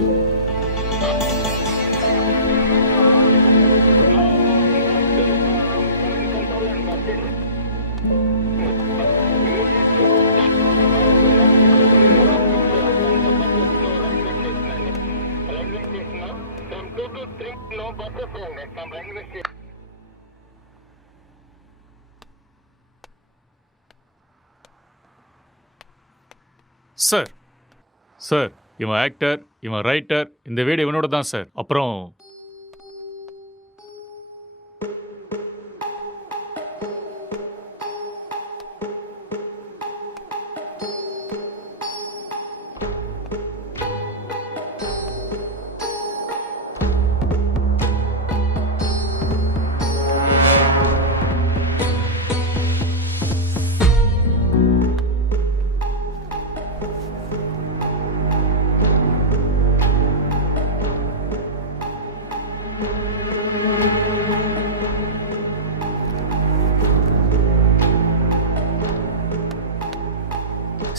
Sir sir இவன் actor, இவன் writer, இந்த வீடு இவனோட தான் சார். அப்புறம்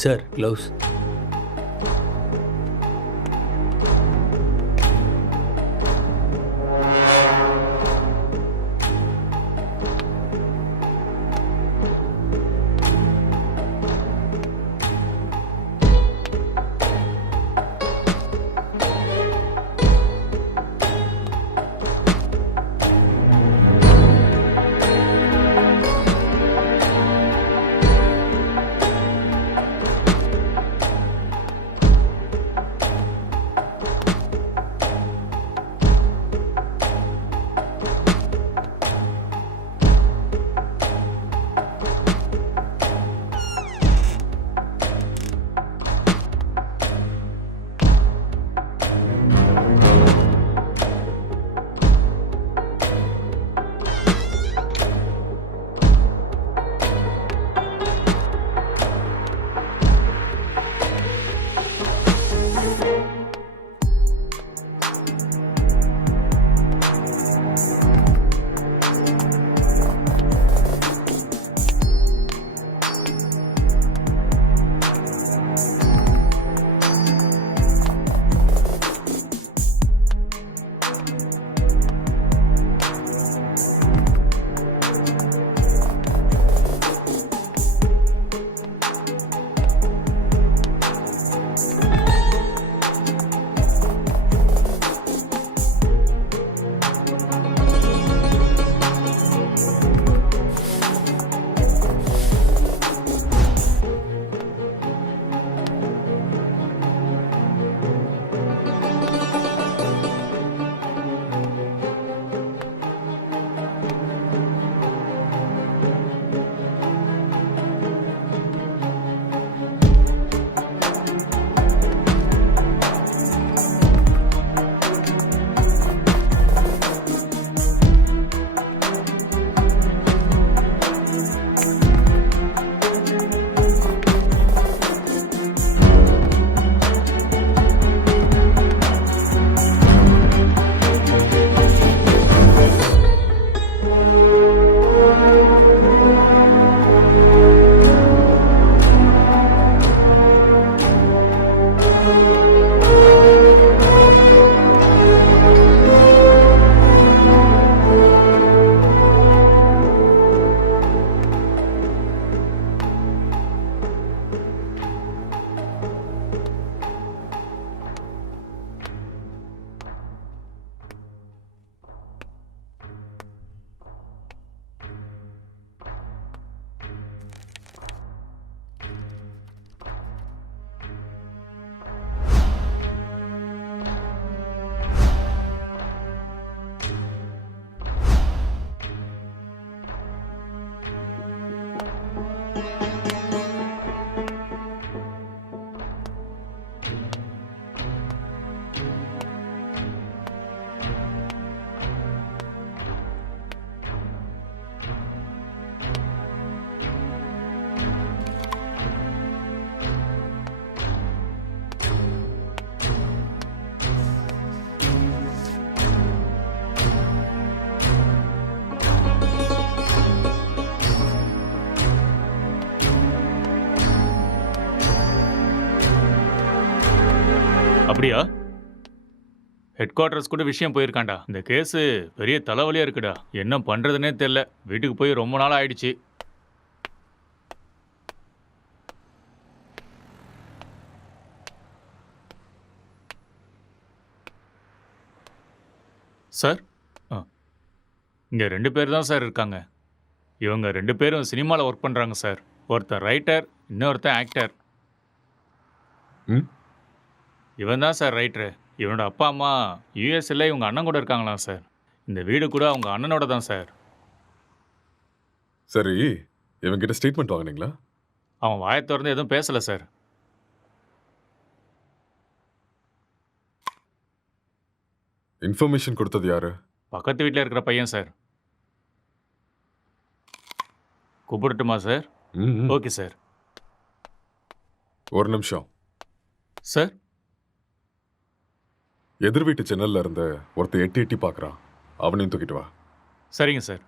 சார் க்ளவுஸ். அப்படியா? ஹெட் குவார்ட்டர்ஸ் கூட விஷயம் போயிருக்காண்டா. இந்த கேஸு பெரிய தலைவலியா இருக்குடா. என்ன பண்றதுனே தெரியல. வீட்டுக்கு போய் ரொம்ப நாள் ஆயிடுச்சு. சார், இங்க 2 பேர் தான் சார் இருக்காங்க. இவங்க 2 பேரும் சினிமாவில் ஒர்க் பண்றாங்க சார். ஒருத்தன் ரைட்டர், இன்னொருத்தன் ஆக்டர். ம் இவன் தான் சார் ரைட்டரு. இவனோட அப்பா அம்மா யூஎஸ்ல இவங்க அண்ணன் கூட இருக்காங்களாம் சார். இந்த வீடு கூட அவங்க அண்ணனோட தான் சார். சரி, இவங்கிட்ட ஸ்டேட்மெண்ட் வாங்குனீங்களா? அவன் வாயை திறந்து எதுவும் பேசல சார். இன்ஃபர்மேஷன் கொடுத்தது யாரு? பக்கத்து வீட்டில் இருக்கிற பையன் சார். கூப்பிடட்டுமா சார்? ம், ம். Okay sir. ஒரு நிமிஷம். சார், எதிர் வீட்டு ஜன்னல்ல இருந்து ஒருத்தன் எட்டி எட்டி பார்க்கறான். அவனையும் தூக்கிட்டு வா. சரிங்க சார்.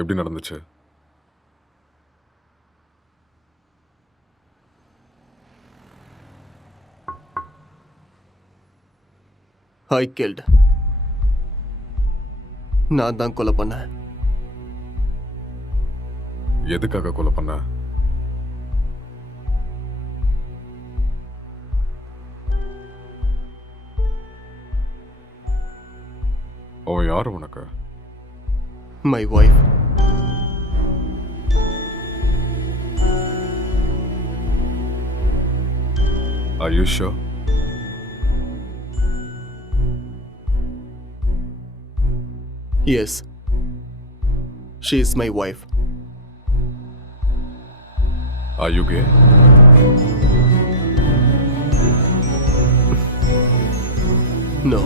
எப்படி நடந்துச்சு? ஐ கில்ட். நான் தான் கொலை பண்ணேன். எதுக்காக கொலை பண்ண? அவன் யாரு உனக்கு? My wife. Are you sure? Yes. She is my wife. Are you gay? No.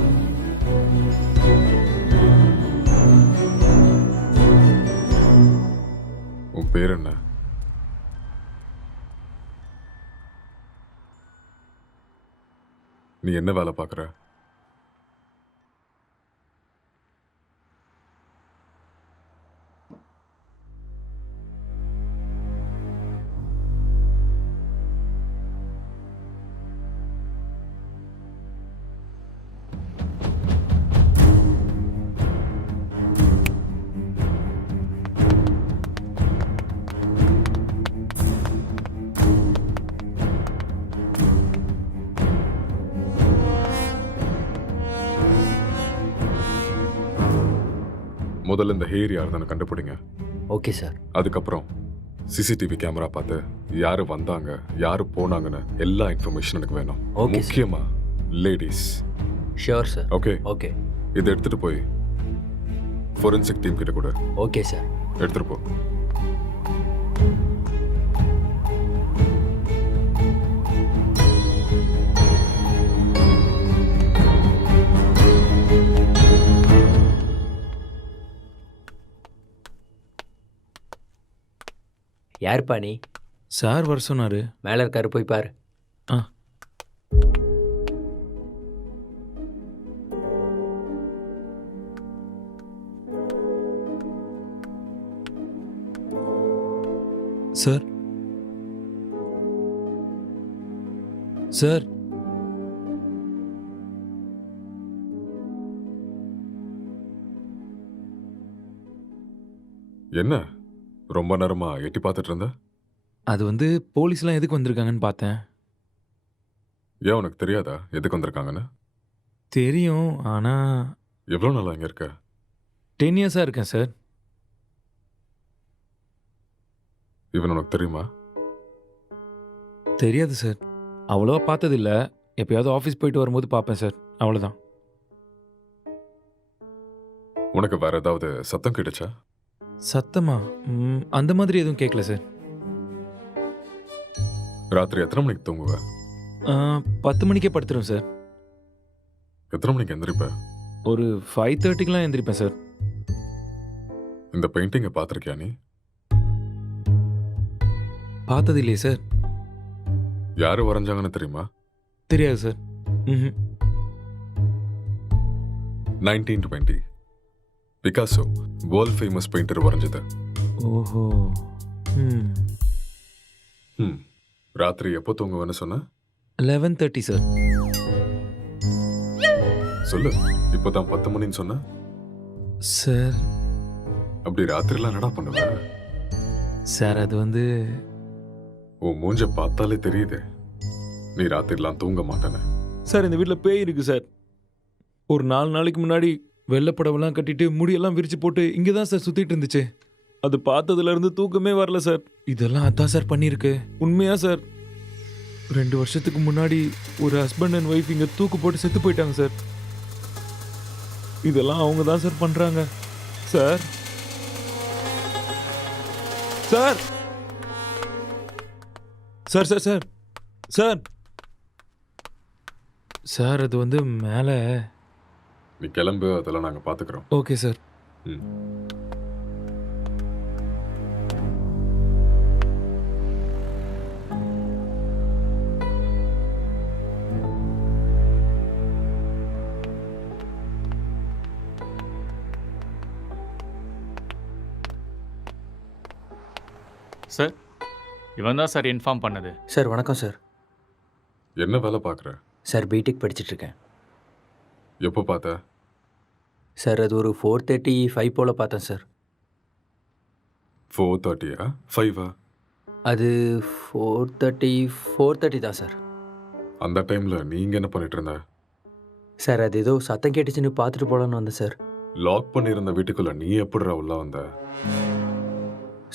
உன் பேர் என்ன? நீ என்ன வேலை பார்க்குற? முதல்ல இந்த ஹேர் யாருன்னு கண்டுபிடிங்க. Okay sir. அதுக்கப்புறம் சிசிடிவி கேமரா பார்த்து யாரு வந்தாங்க, யாரு போனாங்கன்னு எல்லா இன்ஃபர்மேஷன் எனக்கு வேணும். Okay, sir. முக்கியமா ladies. Sure sir. Okay, okay. இதை எடுத்துட்டு போய் ஃபோரன்சிக் டீம் கிட்ட கூட ஓகே சார். எடுத்துட்டு போ. யாருப்பா நீ? சார் வர சொன்னாரு. மேலே இருக்காரு, போய் பாரு. ஆ. சார், சார், என்ன ரொம்ப நேரமா எட்டி பார்த்துட்டு இருந்த? அது வந்து போலீஸ்லாம் எதுக்கு வந்திருக்காங்கன்னு பார்த்தேன். ஏன் உனக்கு தெரியாதா எதுக்கு வந்திருக்காங்கன்னு? தெரியும், ஆனால் எவ்வளோ நாளா இங்க இருக்க? 10 இயர்ஸாக இருக்கேன் சார். இவன் உனக்கு தெரியுமா? தெரியாது சார். அவ்வளோவா பார்த்ததில்ல. எப்பயாவது ஆஃபீஸ் போயிட்டு வரும்போது பார்ப்பேன் சார், அவ்வளோதான். உனக்கு வேற ஏதாவது சத்தம் கேட்டுச்சா? சத்தமா? அந்த மாதிரி எதுவும் கேட்கல சார். ராத்திரி எத்தனை மணிக்கு தூங்குவ? 10 மணிக்கே படுத்துரும் சார். எத்தனை மணிக்கு எந்திரிப்ப? ஒரு 5:30க்கெலாம் எந்திரிப்பேன் சார். இந்த பெயிண்டிங்கை பார்த்துருக்கியா நீ? பார்த்தது இல்லையே சார். யாரு வரைஞ்சாங்கன்னு தெரியுமா? தெரியாது சார். ம். 1920 பிகாசோ வேர்ல்ட் ஃபேமஸ் பெயிண்டர் வரைஞ்சது. ஓஹோ. ம். ராத்திரி எப்போ தூங்குவேன்னு சொன்ன? 11:30 சார். சொல்லு. இப்போதான் 10 மணின்னு சொன்ன. சார் அப்படி ராத்திரிலாம் என்னடா பண்ணுவ? சார் அது வந்து உன் மூஞ்ச பார்த்தாலே தெரியுது நீ ராத்திரிலாம் தூங்க மாட்டேன்னு. சார் இந்த வீட்டில் பேய் இருக்கு சார். ஒரு 4 நாளைக்கு முன்னாடி வெள்ளைப்படவெல்லாம் கட்டிட்டு முடியெல்லாம் விரிச்சு போட்டு இங்கே தான் சார் சுற்றிட்டு இருந்துச்சு. அது பார்த்ததுலேருந்து தூக்கமே வரல சார். இதெல்லாம் அதான் சார் பண்ணியிருக்கு. உண்மையா சார். 2 வருஷத்துக்கு முன்னாடி ஒரு ஹஸ்பண்ட் அண்ட் ஒய்ஃப் இங்கே தூக்கு போட்டு செத்து போயிட்டாங்க சார். இதெல்லாம் அவங்க தான் சார் பண்ணுறாங்க. Sir sir sir sir sir sir sir அது வந்து மேலே. நீ கிளம்பு, அதெல்லாம் நாங்கள் பார்த்துக்குறோம். Okay sir. ம். சார் இவன் தான் சார் இன்ஃபார்ம் பண்ணது. சார் வணக்கம் சார். என்ன வேலை பார்க்குற? சார் பிடெக் படிச்சிட்ருக்கேன். எப்போ பார்த்த? சார் அது ஒரு 4:35 போல் பார்த்தேன் சார். 4:30 5 அது 4:30 தான் சார். அந்த டைமில் நீங்க என்ன பண்ணிட்டு இருந்த? சார் அது ஏதோ சத்தம் கேட்டுச்சுன்னு பார்த்துட்டு போகலான்னு வந்தேன் சார். லாக் பண்ணியிருந்த வீட்டுக்குள்ள நீ எப்படிடா உள்ள வந்த?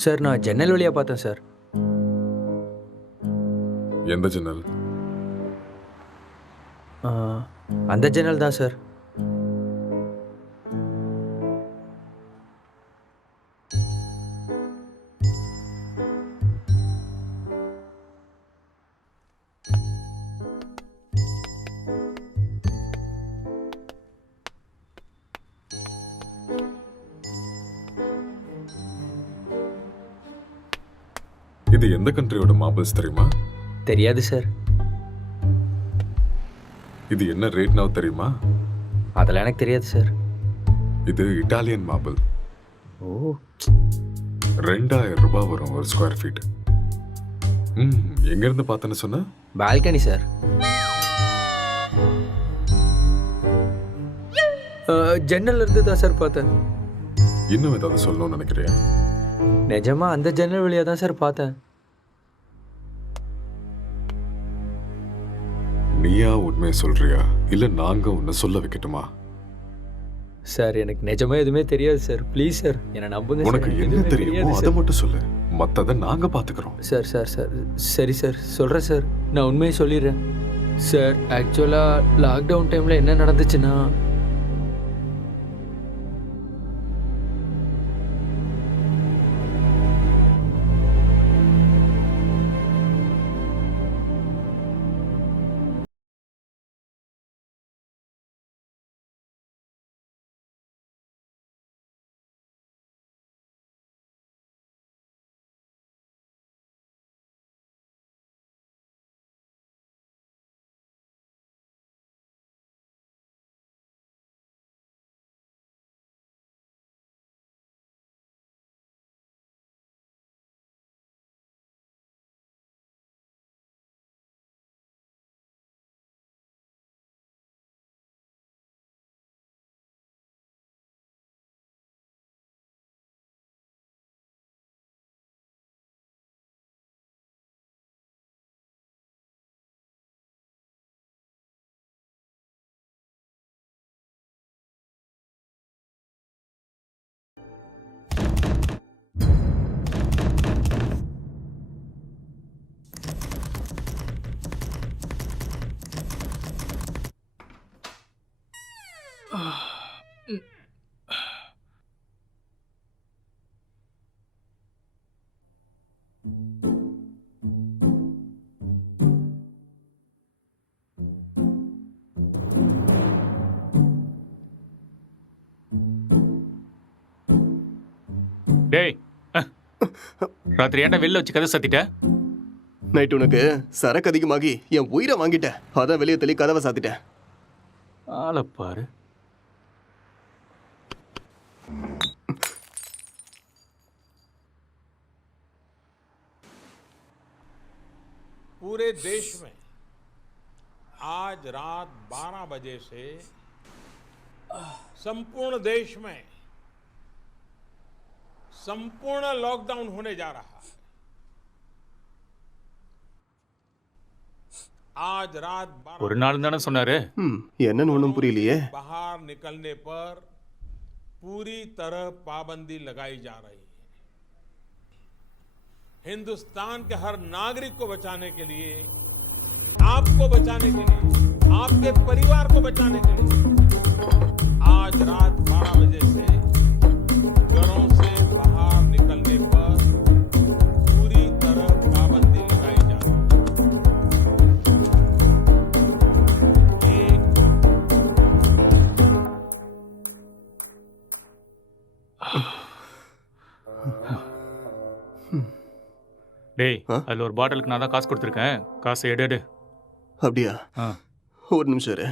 சார் நான் ஜன்னல் வழியாக பார்த்தேன் சார். எந்த ஜன்னல்? ஆ, அந்த ஜன்னல் தான் சார். இது எந்த கண்ட்ரியோட மார்பிள்ஸ் தெரியுமா? தெரியாது சார். இது என்ன ரேட்னா தெரியுமா? அதெல்லாம் எனக்கு தெரியாது சார். இது இட்டாலியன் மார்பிள். ஓ 2000 ரூபாய் வரும் ஒரு ஸ்கொயர் ஃபீட். எங்கேருந்து பார்த்தேன்னு சொன்ன? Balcony sir. ஜன்னல் இருந்து தான் சார் பார்த்தேன். இன்னும் ஏதாவது சொல்லணும்னு நினைக்கிறியா? நிஜமா அந்த ஜன்னல் வழியாக தான் சார் பார்த்தேன். நீயா உண்மையை சொல்றியா இல்ல நாங்க உன்னை சொல்ல வைக்கட்டுமா? சார் எனக்கு நிஜமா எதுவுமே தெரியாது சார். ப்ளீஸ் சார் என்னை நம்புங்க சார். உனக்கு எனக்கு என்ன எதுவுமே தெரியுமோ தெரியாது அதை சார். மட்டும் சொல்லு, மத்ததை நாங்க பாத்துக்கிறோம். சார் சார் சார் சரி சார் சொல்கிறேன் சார். நான் உண்மையை சொல்லிடுறேன் சார். ஆக்சுவலாக லாக்டவுன் டைமில் என்ன நடந்துச்சுன்னா, டேய் ராத்திரி ஏன்டா வெளில வச்சு கதை சத்திட்ட? நைட் உனக்கு சரக்கு அதிகமாகி என் உயிரை வாங்கிட்டேன். அதான் வெளியே தள்ளி கதவை சாத்திட்டேன். ஆளை பாரு. पूरे देश में आज रात 12 बजे से संपूर्ण देश में संपूर्ण लॉकडाउन होने जा रहा है। आज रात 12 ஒரு நாள் தானே சொன்னாரு. என்னன்னு ஒன்றும் புரியலையே. बाहर निकलने पर पूरी तरह पाबंदी लगाई जा रही है। हिंदुस्तान के हर नागरिक को बचाने के लिए, आपको बचाने के लिए, आपके परिवार को बचाने के लिए आज रात 12 बजे से घरों से बाहर निकलने पर पूरी तरह पाबंदी लगाई जा रही है। டேய், ஆ? அதில் ஒரு பாட்டிலுக்கு நான் தான் காசு கொடுத்துருக்கேன். காசை எடு. அப்படியா? ஆ. ஒரு நிமிஷம் இரு.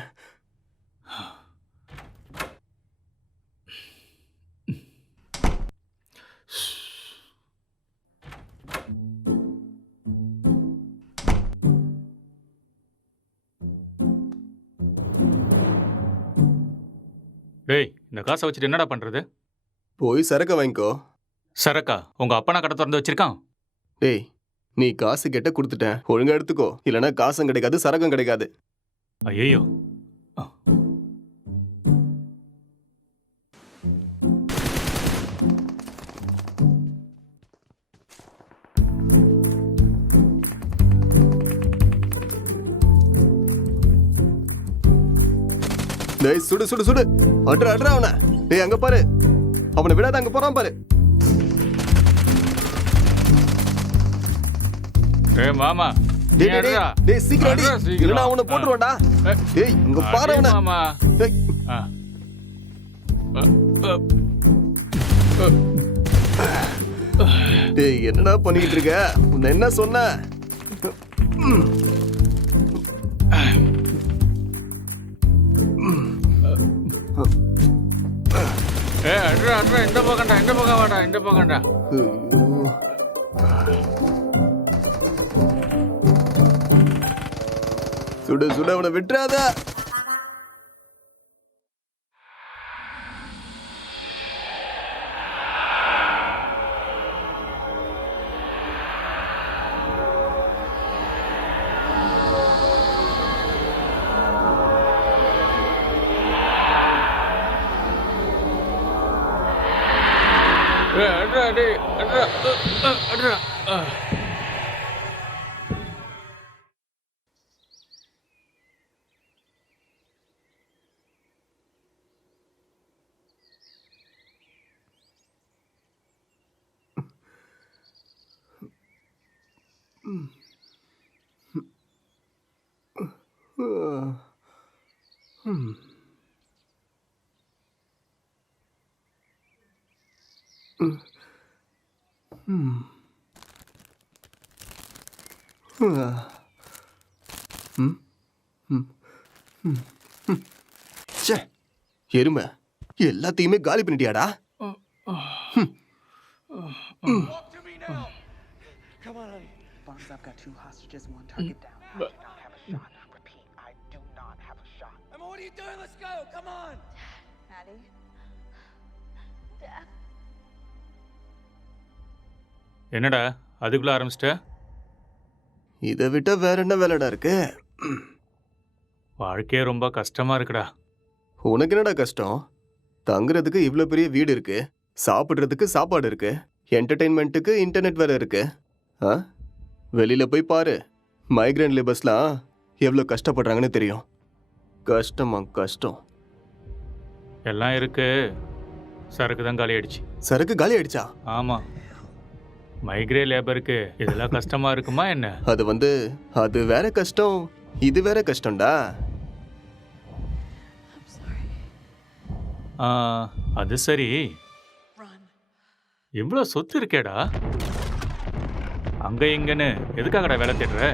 டேய், இந்த காசை வச்சுட்டு என்னடா பண்றது? போய் சரக்கு வாங்கிக்கோ. சரக்கா? உங்க அப்பனா கடை திறந்து வச்சிருக்கான். டேய், நீ காசு கேட்ட கொடுத்துட்டேன். ஒழுங்கா எடுத்துக்கோ. இல்லைன்னா காசும் கிடைக்காது, சரக்கும் கிடைக்காது. ஐயோ. டேய், சுடு சுடு சுடு. அட்ரா அட்ரா அவனை. டேய், அங்க பாரு. அவனை விடாத, அங்க போறான் பாரு. டேய் மாமா, டேய் டேய், டேய், டேய் சீக்கிரம் அடி. அட்ரா, சீக்கிரம். இல்லைன்னா அவனை போட்டுருவான்டா. டேய், இங்க பாரு அவனை. மாமா. டேய், ஆ. டேய், என்னடா பண்ணிட்டு இருக்க? உன்னை என்ன சொன்ன? அட்ரா, இந்த பக்கம்டா, இந்த பக்கம் வாடா, இந்த பக்கம்டா. ஐயோ. சுடு சுடு, அவனை விட்டுறாத. அட்ரா, டேய், அட்ரா. ச்சே, எருமை எல்லாத்தையுமே காலி பண்ணிட்டியாடா? Bonds, I've got 2 hostages, 1 target down. I do not have a shot. Repeat, I do not have a shot. Emma, what are you doing? Let's go. Come on. Maddie. Dad. என்னடா அதுக்குள்ள ஆரம்பிச்சிட்ட? இதை விட்டா வேற என்ன வேலைடா இருக்கு? வாழ்க்கையே ரொம்ப கஷ்டமா இருக்குடா. உனக்கு என்னடா கஷ்டம்? தங்குறதுக்கு இவ்வளோ பெரிய வீடு இருக்கு, சாப்பிட்றதுக்கு சாப்பாடு இருக்கு, என்டர்டெயின்மெண்ட்டுக்கு இன்டர்நெட் வேற இருக்கு. ஆ, வெளியில போய் பாரு. மைக்ரேன் லேபர்ஸ்லாம் எவ்வளோ கஷ்டப்படுறாங்கன்னு தெரியும். கஷ்டமா கஷ்டம். எல்லாம் இருக்கு, சரக்கு தான் காலி ஆயிடுச்சு. சரக்கு காலி ஆயிடுச்சா? ஆமா, மைக்ரே லேபருக்கு இதெல்லாம் கஷ்டமா இருக்குமா என்ன? அது வேற கஷ்டம், இது வேற கஷ்டம்டா. I'm sorry. அது சரி, Run. இவ்வளோ சொத்து இருக்கேடா, அங்கே இங்கன்னு எதுக்காகடா வேலை தேடுற?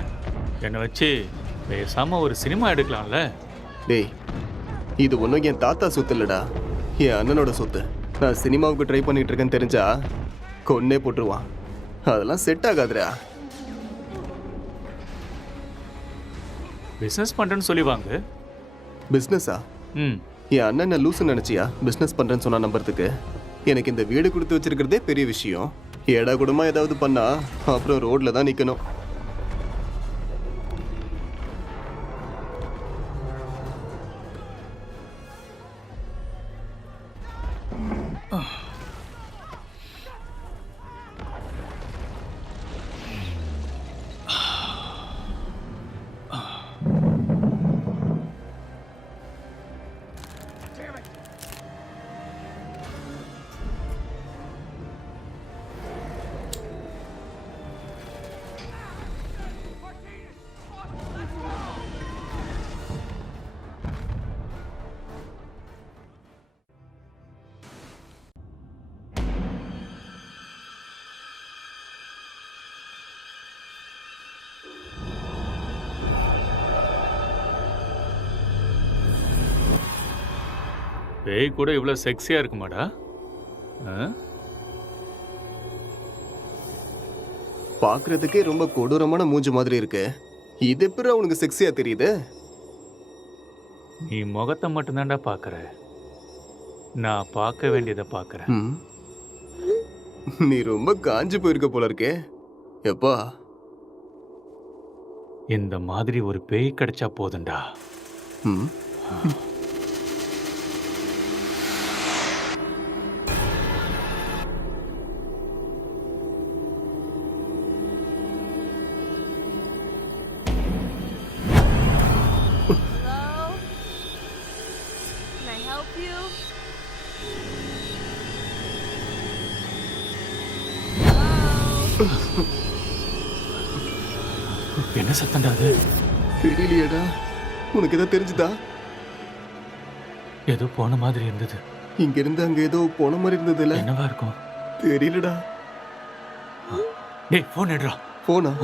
என்னை வச்சு பேசாமல் ஒரு சினிமா எடுக்கலாம்ல? டேய், இது ஒன்றும் என் தாத்தா சொத்து இல்லடா, என் அண்ணனோட சொத்து. நான் சினிமாவுக்கு ட்ரை பண்ணிட்டு இருக்கேன்னு தெரிஞ்சா கொன்னே போட்டுருவான். அதெல்லாம் செட் ஆகாதுடா. பிஸ்னஸ் பண்ணுறேன்னு சொல்லி வாங்க. பிஸ்னஸா? ம். என் அண்ணன் என்ன லூசுன்னு நினச்சியா பிஸ்னஸ் பண்ணுறேன்னு சொன்னா நம்புறதுக்கு? எனக்கு இந்த வீடு கொடுத்து வச்சிருக்கிறதே பெரிய விஷயம். ஏடா கூடமா ஏதாவது பண்ணா அப்புறம் ரோட்ல தான் நிற்கணும். பேய் கூட இவ்வளோ செக்ஸியாக இருக்குமாடா? பார்க்கறதுக்கே ரொம்ப கொடூரமான மூஞ்சி மாதிரி இருக்கு. இது எப்படி உனக்கு செக்ஸியா தெரியுது? நீ முகத்தை மட்டும்தான்டா பார்க்குற, நான் பார்க்க வேண்டியதை பார்க்குறேன். ம். நீ ரொம்ப காஞ்சு போயிருக்க போல இருக்கே. எப்பா? இந்த மாதிரி ஒரு பேய் கிடைச்சா போதும்டா. ம். Hello? Can I help you? Hello? என்ன சத்தம்டா அது? தெரியலையேடா. உனக்கு ஏதோ தெரிஞ்சுதா? ஏதோ போன மாதிரி இருந்தது. இங்க இருந்து அங்க ஏதோ போன மாதிரி இருந்ததுல. என்னவா இருக்கும்? தெரியலடா. டேய், ஃபோன் எடுறா. போனா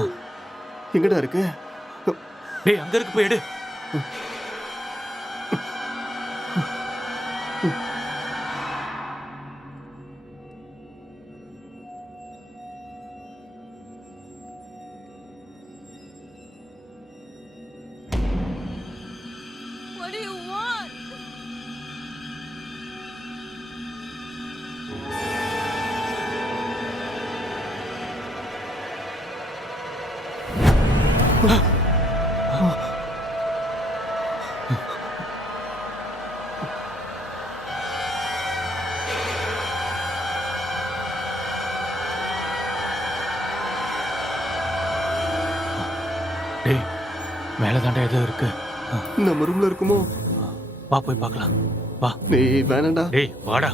எங்கடா இருக்கு? டேய், அங்க இருக்கு, போய் எடு. What do you want? டேய், மேலே தாண்டா ஏதோ இருக்கு. நம்ம ரூம்ல இருக்குமோ? வா, போய் பார்க்கலாம். வா. டேய், வேணாம்டா. டேய், வாடா.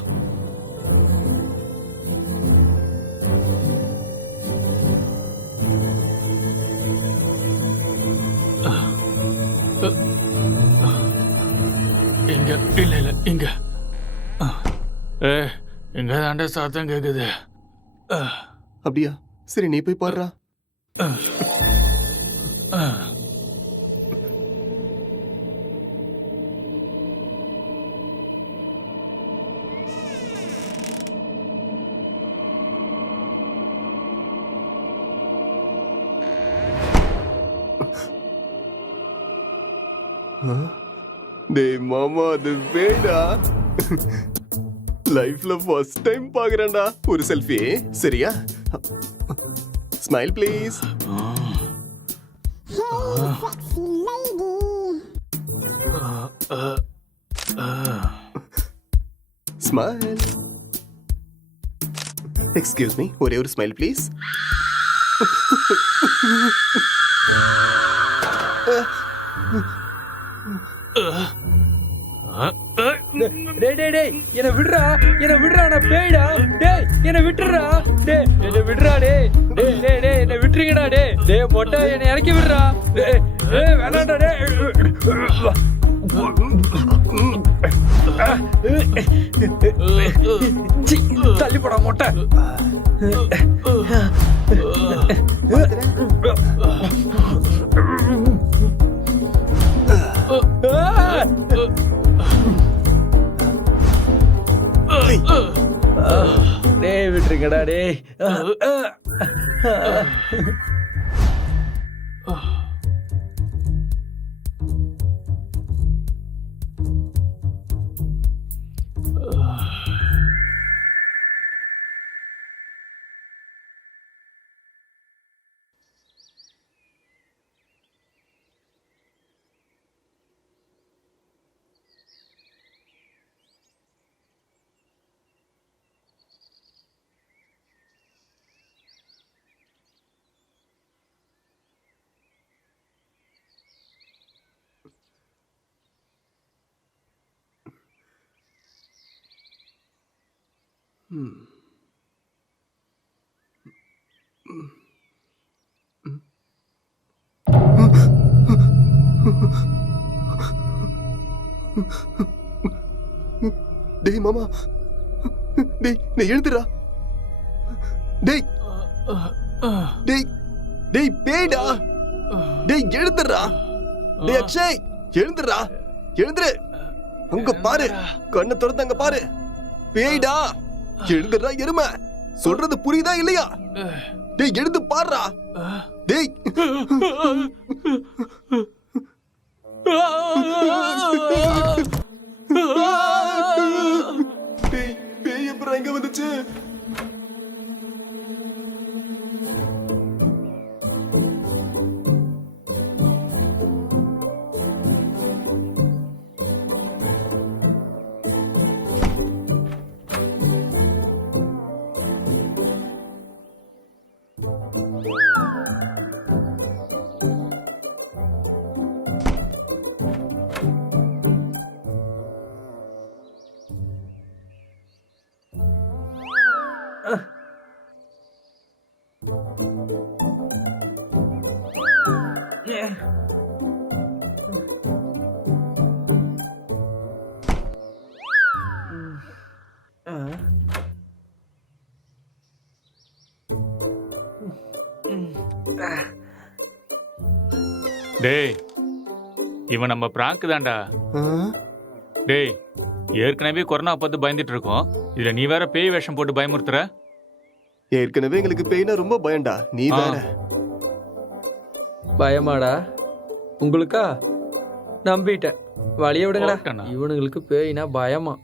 இங்க இல்ல இல்ல இங்க. இங்க தாண்டா சத்தம் கேக்குது. அப்படியா? சரி, நீ போய் பாருடா. டேய் மாமா, அது வேடா. லைஃப்ல ஃபர்ஸ்ட் டைம் பாக்குறேன்டா. ஒரு செல்ஃபி சரியா? Smile please. Smile. Excuse me, ஒரே ஒரு ஸ்மைல் ப்ளீஸ். டேய் டேய் டேய், என்ன விடுறா, என்ன விடுறா, நான் பேய்டா. டேய், என்ன விட்டுறா. டேய், என்ன விடுறா. டேய் டேய் டேய் டேய், என்ன விட்டுறீங்கடா. டேய் டேய் மொட்டை, என்ன இறக்கி விடுறா. டேய் டேய், வேணாம்டா. டேய் சீ, தள்ளி போடா மொட்டை. டேய் விட்டுருங்கடா டேய். டேய் மாமா, டேய் நீ எழுந்துடா. டேய் டேய் டேய் பேய்டா. டேய் எழுந்துடா. டேய் அக்ஷய் எழுந்துடா. எழுந்துரு. அங்க பாரு, கண்ணை திறந்து அங்க பாரு. பேய்டா. எழுந்துடா எருமை. சொல்றது புரியுதா இல்லையா? டேய் எழுந்து பாருடா. டேய் டேய் பேய் எப்பறம் எங்க வந்துச்சு? டேய் இவன் நம்ம பிராங்க் தான்டா. டேய் ஏற்கனவே கொரோனா பார்த்து பயந்துட்டு இருக்கோம். இதுல நீ வேற பேய் வேஷம் போட்டு பயமுறுத்துற. ஏற்கனவே எங்களுக்கு பேய்னா ரொம்ப பயம்டா. நீ வேற. பயமாடா உங்களுக்கா? நம்பிட்டேன். வழிய விடுங்கடா. போட்டேனா? இவனுங்களுக்கு பேய்னா பயமா?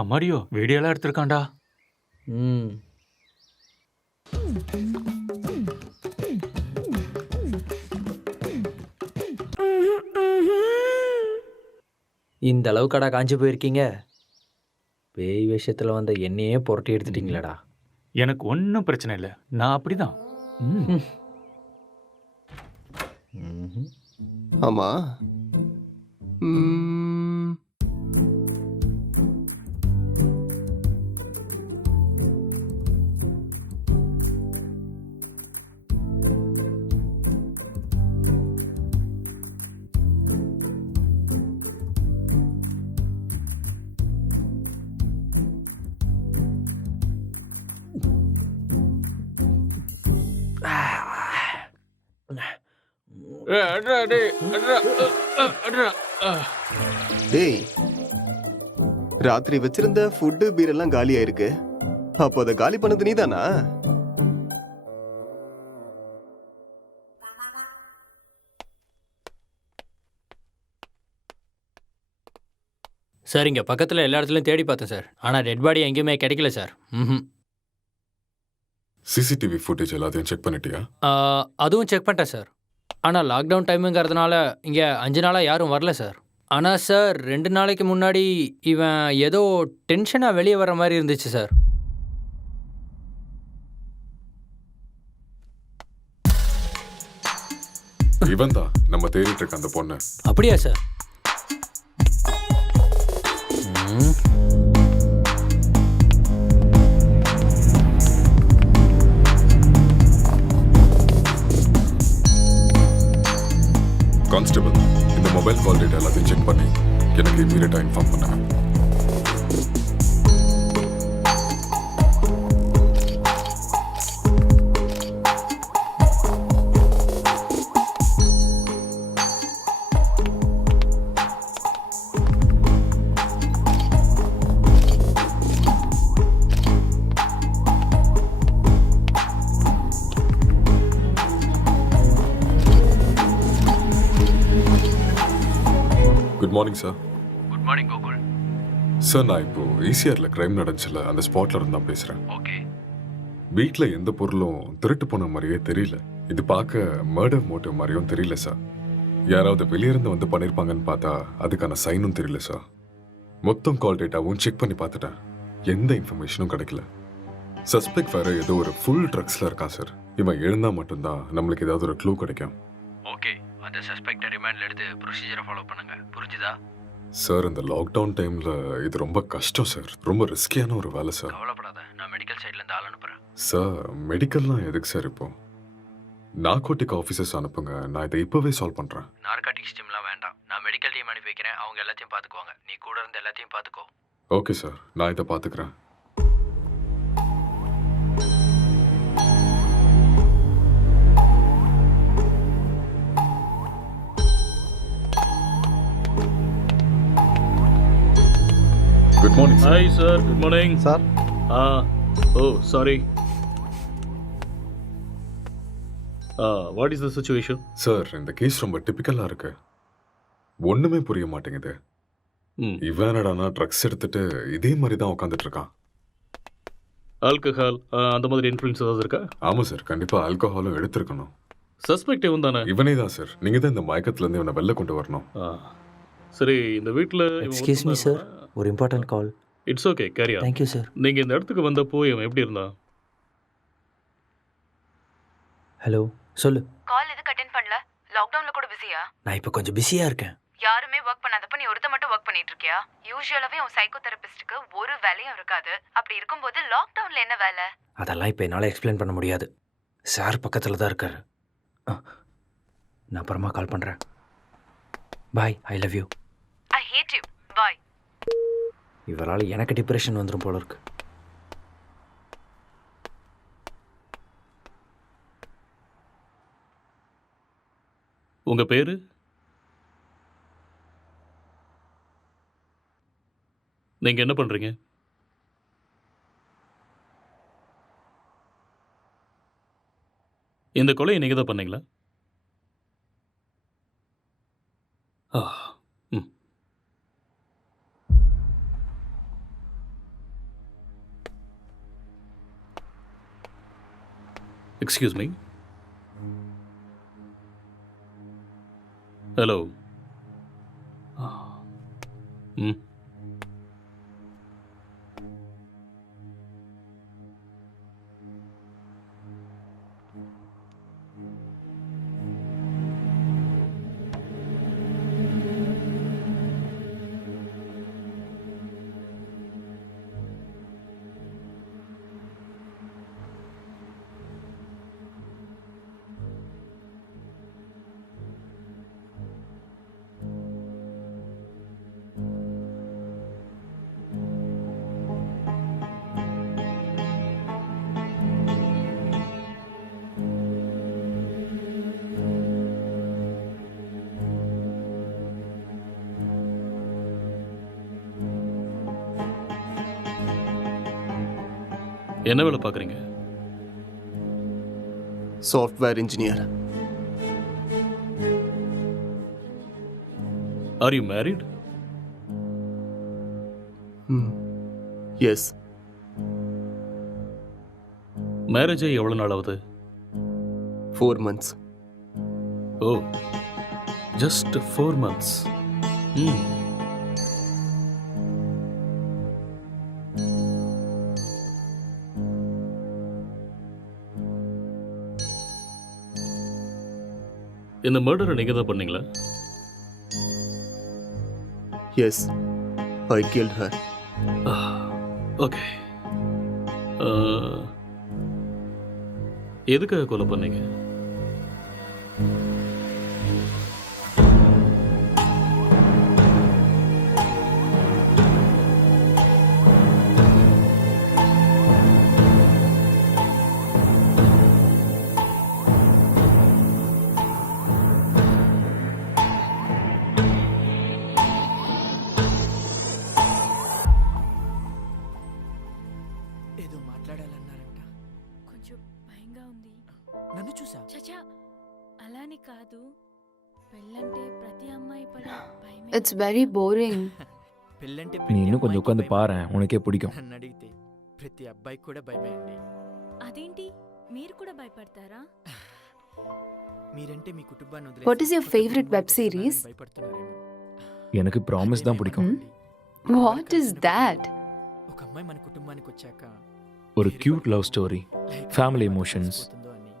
அம்மாடியோ வீடியோலாம் எடுத்திருக்கான்டா. ம். இந்த அளவுக்கடா காஞ்சி போயிருக்கீங்க? பேய் விஷயத்துல வந்த என்னையே புரட்டி எடுத்துட்டீங்களடா. எனக்கு ஒன்றும் பிரச்சனை இல்லை, நான் அப்படிதான். ஆமா. டேய் ராத்திரி வச்சிருந்த ஃபுட்டு பீர் எல்லாம் காலி ஆயிருக்கு. அப்போ அதை காலி பண்ணது நீதானா? சார் இங்கே பக்கத்தில் எல்லா இடத்துலையும் தேடி பார்த்தேன் சார். ஆனால் டெட் பாடி எங்கேயுமே கிடைக்கல சார். சிசிடிவி ஃபுட்டேஜ் எல்லாத்தையும் செக் பண்ணிட்டியா? அதுவும் செக் பண்ணிட்டேன் சார். ஆனால் லாக்டவுன் டைமுங்கிறதுனால இங்கே 5 நாளாக யாரும் வரல சார். ஆனால் சார் 2 நாளைக்கு முன்னாடி இவன் ஏதோ டென்ஷனாக வெளியே வர மாதிரி இருந்துச்சு சார். இவன் தான் நம்ம தேடிட்டு இருக்க அந்த பொண்ணு. அப்படியா சார்? கான்ஸ்டபிள், இந்த மொபைல் கால் டேட்டா எல்லாத்தையும் செக் பண்ணி எனக்கு இமீடியட்டாக இன்ஃபார்ம் பண்ணுங்க. Good morning sir. Good morning Gokul. Sir, நான் இப்போ ஈசிஆரில் கிரைம் நடந்துச்சுல, அந்த ஸ்பாட்ல இருந்து தான் பேசுகிறேன். ஓகே. வீட்டில் எந்த பொருளும் திருட்டு போன மாதிரியே தெரியல. இது பார்க்க மர்டர் மோட்டிவ் மாதிரியும் தெரியல சார். யாராவது வெளியிருந்து வந்து பண்ணியிருப்பாங்கன்னு பார்த்தா அதுக்கான சைனும் தெரியல சார். மொத்தம் கால் டேட்டாவும் செக் பண்ணி பார்த்துட்டேன். எந்த இன்ஃபர்மேஷனும் கிடைக்கல. சஸ்பெக்ட் வேற ஏதோ ஒரு ஃபுல் ட்ரக்ஸில் இருக்கான் சார். இவன் எழுந்தா மட்டும்தான் நம்மளுக்கு ஏதாவது ஒரு க்ளூ கிடைக்கும். ஓகே, அந்த சஸ்பெக்டை ரிமாண்ட்ல எடுத்து ப்ரொசீஜரை ஃபாலோ பண்ணுங்க. புரிஞ்சுதா? சார், இந்த லாக்டவுன் டைமில் இது ரொம்ப கஷ்டம் சார். ரொம்ப ரிஸ்கியான ஒரு வேலை சார். கவலைப்படாத, நான் மெடிக்கல் சைட்லேருந்து ஆள் அனுப்புகிறேன். சார், மெடிக்கல்லாம் எதுக்கு சார் இப்போ? நார்கோட்டிக் ஆஃபீஸர்ஸ் அனுப்புங்க, நான் இதை இப்போவே சால்வ் பண்ணுறேன். நார்காட்டிக்ஸ் டீம்லாம் வேண்டாம், நான் மெடிக்கல் டீம் அனுப்பி வைக்கிறேன். அவங்க எல்லாத்தையும் பார்த்துக்குவாங்க. நீ கூட இருந்து எல்லாத்தையும் பார்த்துக்கோ. ஓகே சார், நான் இதை பார்த்துக்கிறேன். Good morning sir. Hi sir, good morning sir. Sorry. What is the situation? Sir, இந்த கேஸ் ரொம்ப டிப்பிக்கலாக இருக்கு. ஒன்றுமே புரிய மாட்டேங்குது. இவன் என்னடானா ட்ரக்ஸ் எடுத்துட்டு இதே மாதிரி தான் உட்காந்துட்டு இருக்கான். ஆல்கஹால் அந்த மாதிரி இன்ஃப்ளூயன்ஸ் ஏதாவது இருக்கா? ஆமாம் சார், கண்டிப்பாக ஆல்கஹாலும் எடுத்திருக்கணும். சஸ்பெக்ட் இவன் தானே? இவனே தான் சார். நீங்கள் தான் இந்த மயக்கத்துலேருந்து இவனை வெளில கொண்டு வரணும். சரி, இந்த வீட்டில் எக்ஸ்கியூஸ் மீ சார், ஒரு இம்பார்ட்டன்ட் கால். இட்ஸ் ஓகே, கேரியா. Thank you sir. நீங்கள் இந்த இடத்துக்கு வந்தப்போ இவன் எப்படி இருந்தான்? ஹலோ, சொல்லு. கால் எதுக்கு அட்டென்ட் பண்ணல? லாக்டவுன்ல கூட பிஸியா? நான் இப்போ கொஞ்சம் பிஸியாக இருக்கேன். யாருமே ஒர்க் பண்ணாதப்ப நீ ஒருத்த மட்டும் ஒர்க் பண்ணிட்டு இருக்கியா? யூசுவலாவே உன் சைக்கோ தெரபிஸ்டுக்கு ஒரு வேலையும் இருக்காது. அப்படி இருக்கும்போது லாக்டவுன்ல என்ன வேலை? அதெல்லாம் இப்போ என்னால் எக்ஸ்பிளைன் பண்ண முடியாது. சார் பக்கத்தில் தான் இருக்காரு. நான் அப்புறமா கால் பண்ணுறேன். Bye, I love you. I hate you. Bye. இவரால் எனக்கு டிப்ரெஷன் வந்துடும் போல இருக்கு. உங்கள் பேர்? நீங்கள் என்ன பண்ணுறீங்க? இந்த கொலையை நீங்கள் தான் பண்ணீங்களா? Excuse me. ஹலோ. என்ன வேலை பார்க்குறீங்க? Software engineer. Are you married? Yes. Marriage ஆகி எவ்வளோ நாள் ஆகுது? 4 months. ஓ, ஜஸ்ட் 4 months. இந்த மர்டரை நீங்கள் தான் பண்ணீங்களா? எஸ், ஐ killed her. ஓகே. எதுக்காக கொலை பண்ணீங்க? నన్ను చూసా. చచా అలాని కాదు, పెళ్ళంటే ప్రతి అమ్మాయి పడే భయమే. It's very boring. పెళ్ళంటే நீ இன்னும் கொஞ்சம் உட்காந்து பாரு, உனக்கே பிடிக்கும். నన్ను అడిగితే ప్రతి అబ్బాయికి కూడా భయమే అండి. అదేంటి మీరు కూడా భయపడతారా? మీరంటే మీ కుటుంబాన్ని వదిలేసి What is your favorite web series? భయపడుతున్నారేమో. எனக்கு ப்ராமிஸ் தான் பிடிக்கும். What is that? ఒక అమ్మాయి మన కుటుంబానికి వచ్చాక ஒரு cute love story, family emotions, పోతుందో అని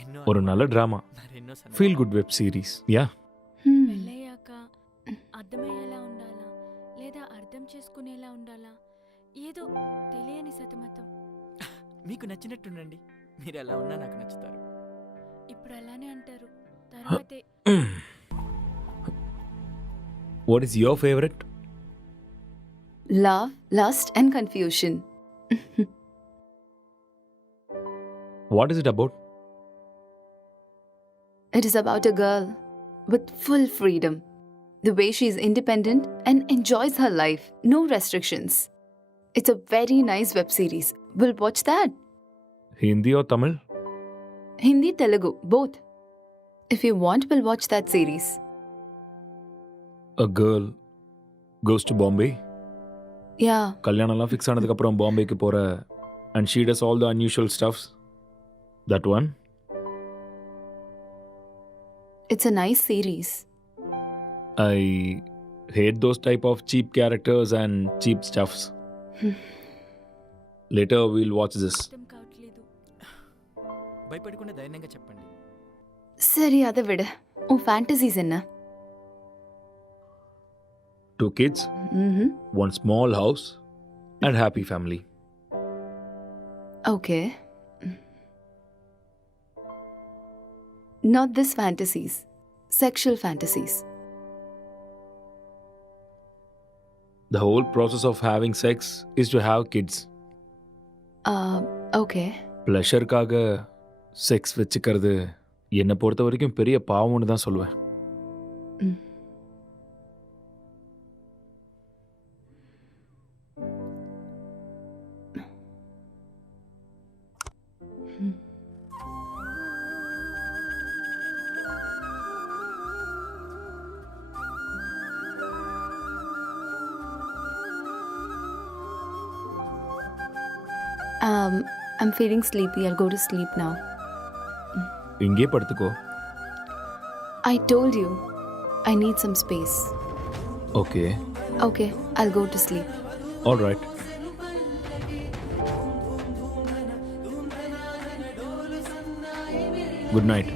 ఎన్నో ஒரு நல்ல డ్రామా, మరెన్నో సందేహాలు. Feel good web series. Yeah పెళ్ళయ్యాక అర్థమయ్యేలా ఉండాలా లేదా అర్థం చేసుకునేలా ఉండాలా, ఏదో తెలియని సతమతం. మీకు నచ్చినట్టుండండి. మీరు ఎలా ఉన్నా నాకు నచ్చుతారు. ఇప్పుడు అలానే అంటారు, తర్వాతే what is your favourite? Love, lust, and confusion. What is it about? It is about a girl with full freedom. The way she is independent and enjoys her life. No restrictions. It's a very nice web series. We'll watch that. Hindi or Tamil? Hindi, Telugu, both. If you want, we'll watch that series. A girl goes to Bombay. Yeah, கல்யாணம்லாம் fix ஆனதுக்கப்புறம் பாம்பேக்கு போகிற and she does all the unusual stuffs. That one? it's a nice series. I hate those type of cheap characters and cheap stuffs. Later we'll watch this. అర్థం కావట్లేదు. భయపడకుండా ధైర్యంగా చెప్పండి. சரி அதை விடு. உன் ஃபேண்டசிஸ் என்ன? 2 kids, Mm-hmm. 1 small house and happy family. Okay. Not this fantasies. Sexual fantasies. The whole process of having sex is to have kids. Okay. ப்ளஷருக்காக செக்ஸ் வச்சுக்கிறது என்னை பொறுத்த வரைக்கும் பெரிய பாவம்னு தான் சொல்லுவேன். I'm feeling sleepy. I'll go to sleep now. இங்கே படுத்துக்கோ. I told you, I need some space. Okay. Okay, I'll go to sleep. All right. Good night.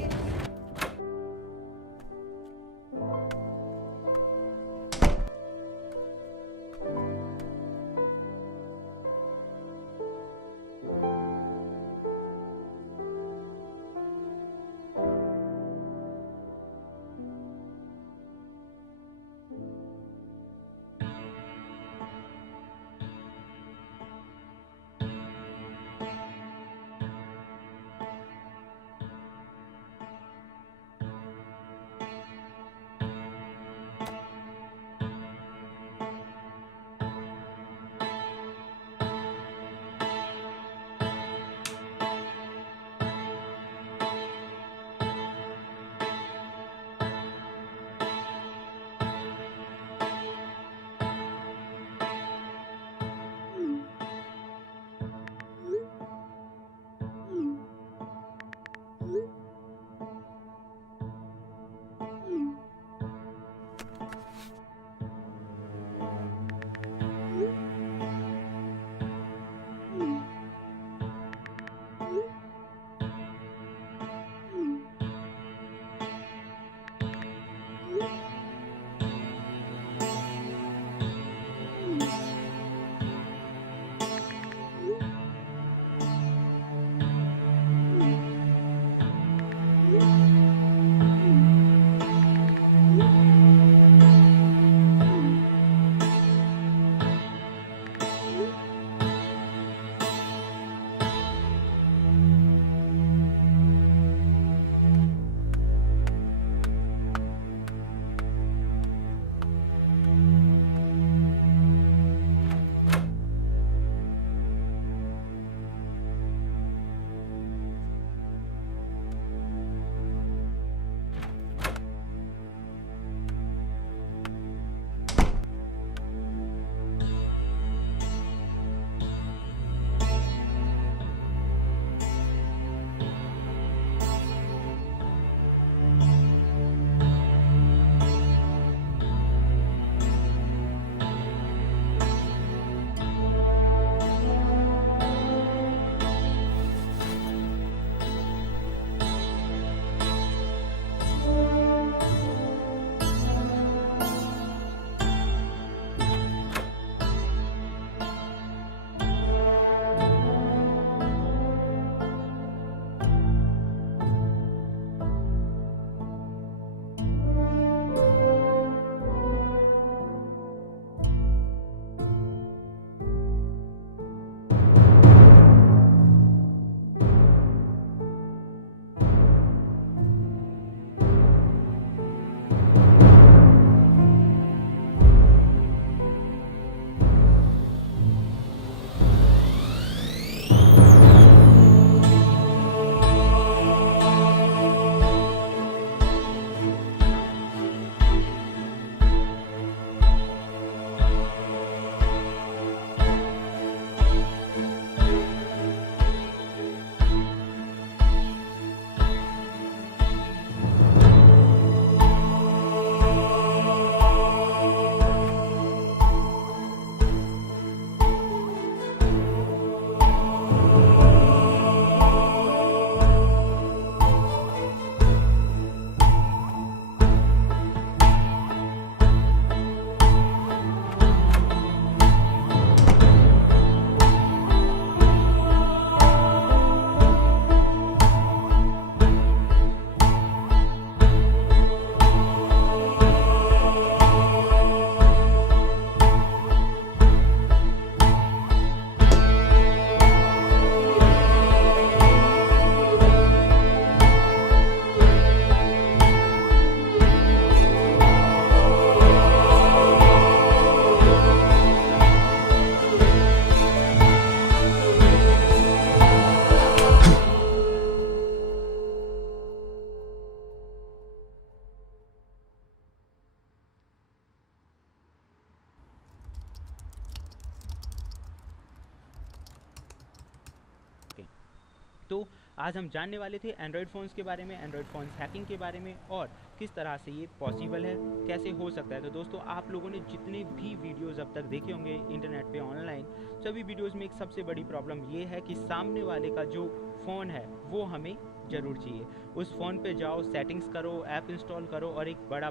तो आज हम जानने वाले थे एंड्रॉयड फ़ोन्स के बारे में, एंड्रॉयड फ़ोन्स हैकिंग के बारे में और किस तरह से ये पॉसिबल है, कैसे हो सकता है। तो दोस्तों आप लोगों ने जितने भी वीडियोस अब तक देखे होंगे इंटरनेट पे ऑनलाइन, सभी वीडियोस में एक सबसे बड़ी प्रॉब्लम ये है कि सामने वाले का जो फ़ोन है वो हमें ज़रूर चाहिए। उस फ़ोन पे जाओ, सेटिंग्स करो, ऐप इंस्टॉल करो और एक बड़ा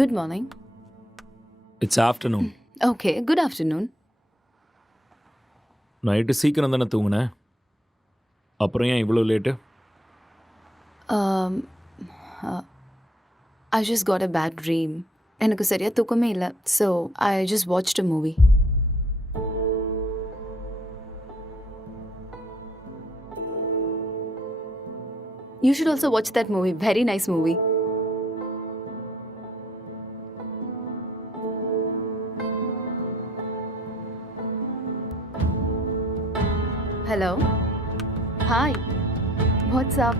Good morning. It's afternoon. Okay, good afternoon. Night சீக்கிரம் தானே தூங்குனேன், அப்புறம் ஏன் இவ்வளோ late? Um, I just got a bad dream. எனக்கு சரியா தூக்கமே இல்லை. So, I just watched a movie. You should also watch that movie. Very nice movie. Hello. Hi. What's up?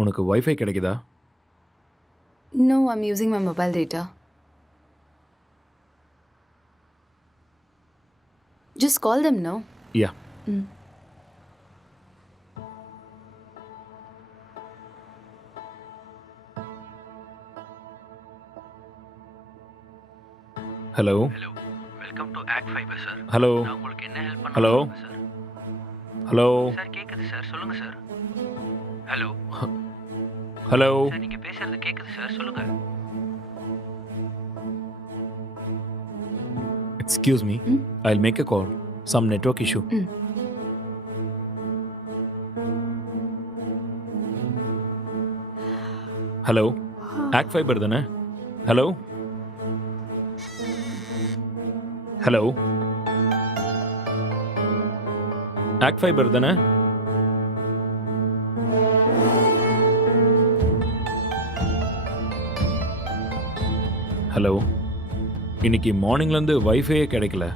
உனக்கு வைஃபை கிடைக்குதா? No, I'm using my mobile data. Just call them, no? Yeah. Mm. Hello. Welcome to ACT Fiber sir. Hello. நான் உங்களுக்கு என்ன help பண்ண hello. முடியும் sir? Hello. Sir கேக்குது sir, சொல்லுங்க sir. Hello hello. Sir, நீங்க பேசுறது கேக்குது சார், சொல்லுங்க. Excuse me, I'll make a call. Some network issue. Mm. Hello, ACT Fiber தானே? ஹலோ ஹலோ, ஆக்ட் ஃபைபர் தானே? ஹலோ, இன்னைக்கு மார்னிங்லேருந்து வைஃபையே கிடைக்கல.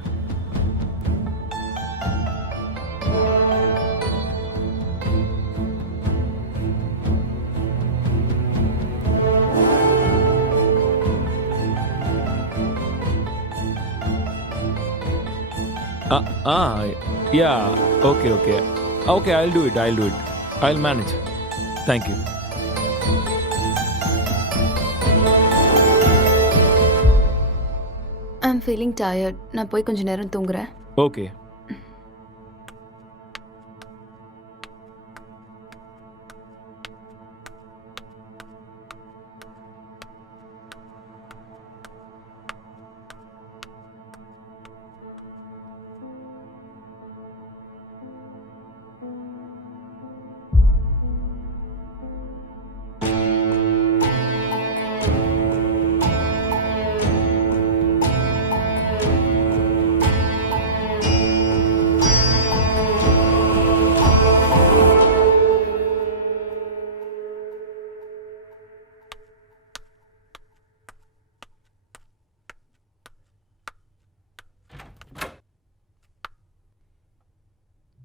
Yeah, okay. Okay, I'll do it. I'll manage. Thank you. I'm feeling tired. நான் போய் கொஞ்ச நேரம் தூங்குறேன். Okay.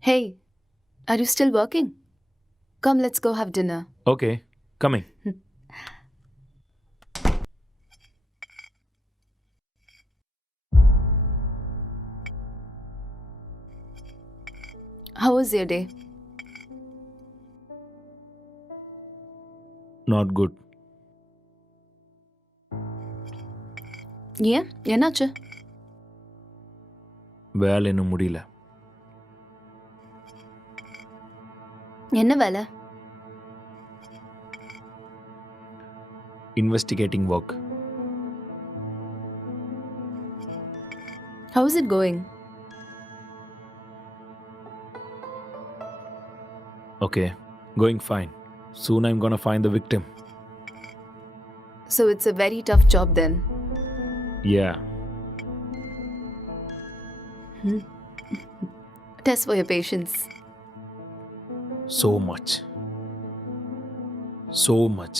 Hey, are you still working? Come, let's go have dinner. Okay coming. How was your day? Not good. ஏன் என்னாச்சு? வேலை இன்னும் முடியல. என்ன வேலை? Investigating work. How is it going? Okay, going fine. Soon I'm gonna find the victim. So it's a very tough job then. Yeah. Test for your patience. So much. So much.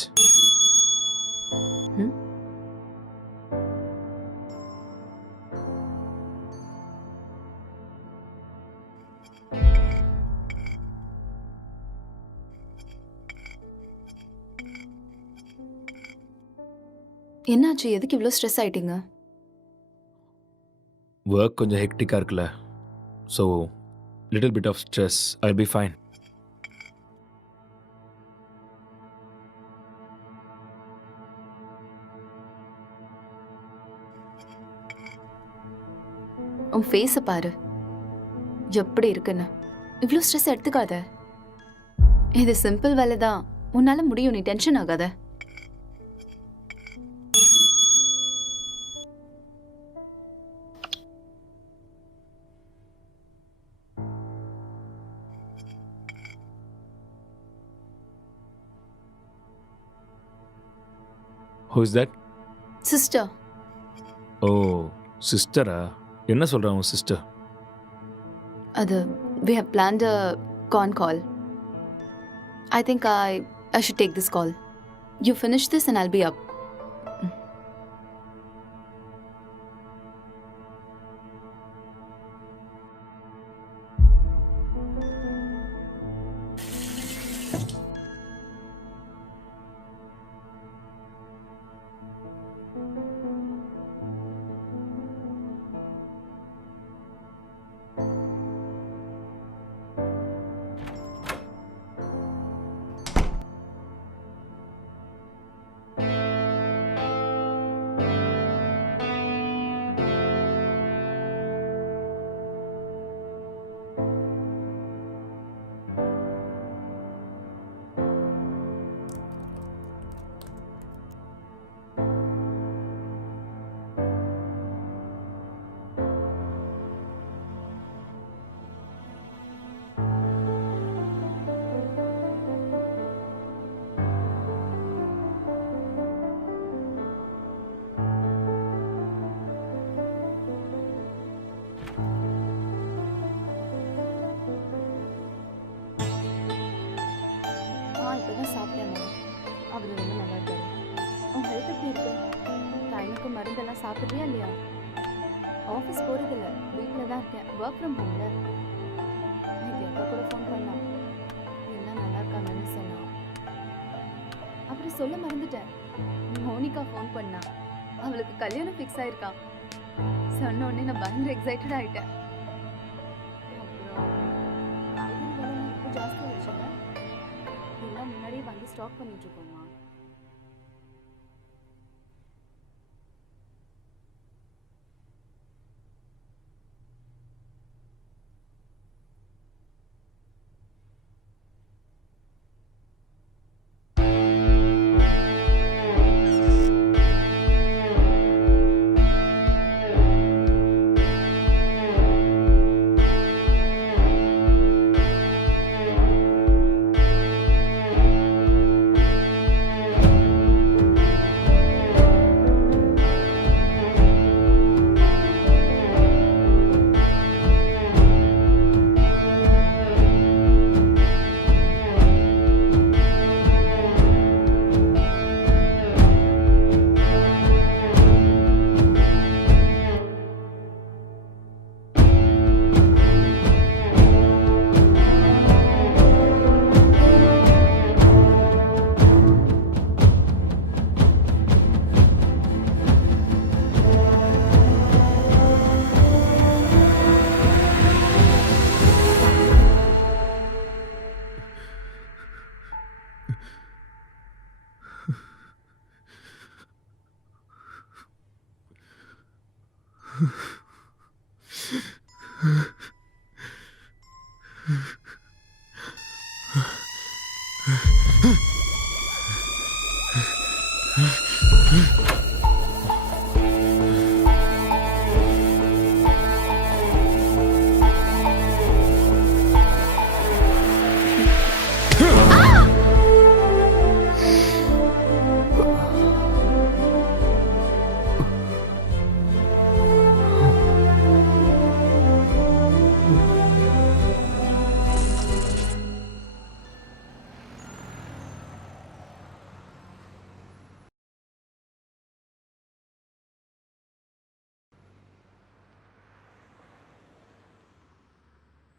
என்னாச்சு? எதுக்கு இவ்வளோ stress ஆயிட்டீங்க? Work கொஞ்சம் ஹெக்டிக்காக இருக்குல்ல, so little bit of stress. I be fine. உன் ஃபேஸை பாரு, எப்படி இருக்குன்னு. இவ்வளோ ஸ்ட்ரெஸ் எடுத்துக்காத. இது சிம்பிள் வேலை தான், உன்னால முடியும். நீ டென்ஷன் ஆகாத. Who is that? சிஸ்டர். ஓ சிஸ்டரா? என்ன சொல்கிறா உன் சிஸ்டர்? அது we have planned a con call. I think I should take this call. You finish this and I'll be up. இப்பதான் சாப்பிட்டேம்மா. அவர் ரொம்ப நல்லா இருக்காரு. உன் ஹெல்த் எப்படி இருக்கு? டைமுக்கு மருந்தெல்லாம் சாப்பிட்றியா இல்லையா? ஆஃபீஸ் போகிறதில்ல, வீட்டில் தான் இருக்கேன். ஒர்க் ஃப்ரம் ஹோம்ல. இன்னைக்கு அக்கா கூட ஃபோன் பண்ணலாம். எல்லாம் நல்லா இருக்காங்கன்னு சொன்னான். அப்புறம் சொல்ல மறந்துட்டேன், மோனிகா ஃபோன் பண்ணா. அவளுக்கு கல்யாணம் ஃபிக்ஸ் ஆயிருக்கான். சொன்ன உடனே நான் பயங்கர எக்ஸைட்டட் ஆகிட்டேன். அப்புறம் காய்கறி விலை இப்போ ஜாஸ்தி ஆயிடுச்சுல்ல, எல்லாம் முன்னாடியே வாங்கி ஸ்டாக் பண்ணிட்டு இருக்கோமா.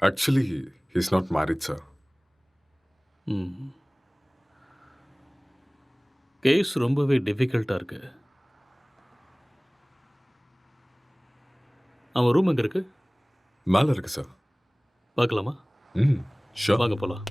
Actually, he's not married, sir. Case ரொம்பவே டிஃபிகல்ட்டாக இருக்கு. அவன் ரூம் எங்கே இருக்கு? மேல இருக்கு சார். பார்க்கலாமா? ஷூர். வாங்க போகலாம்.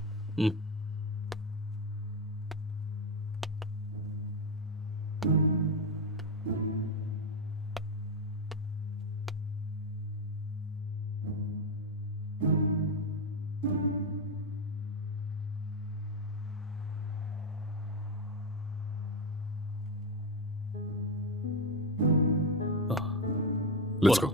Let's go.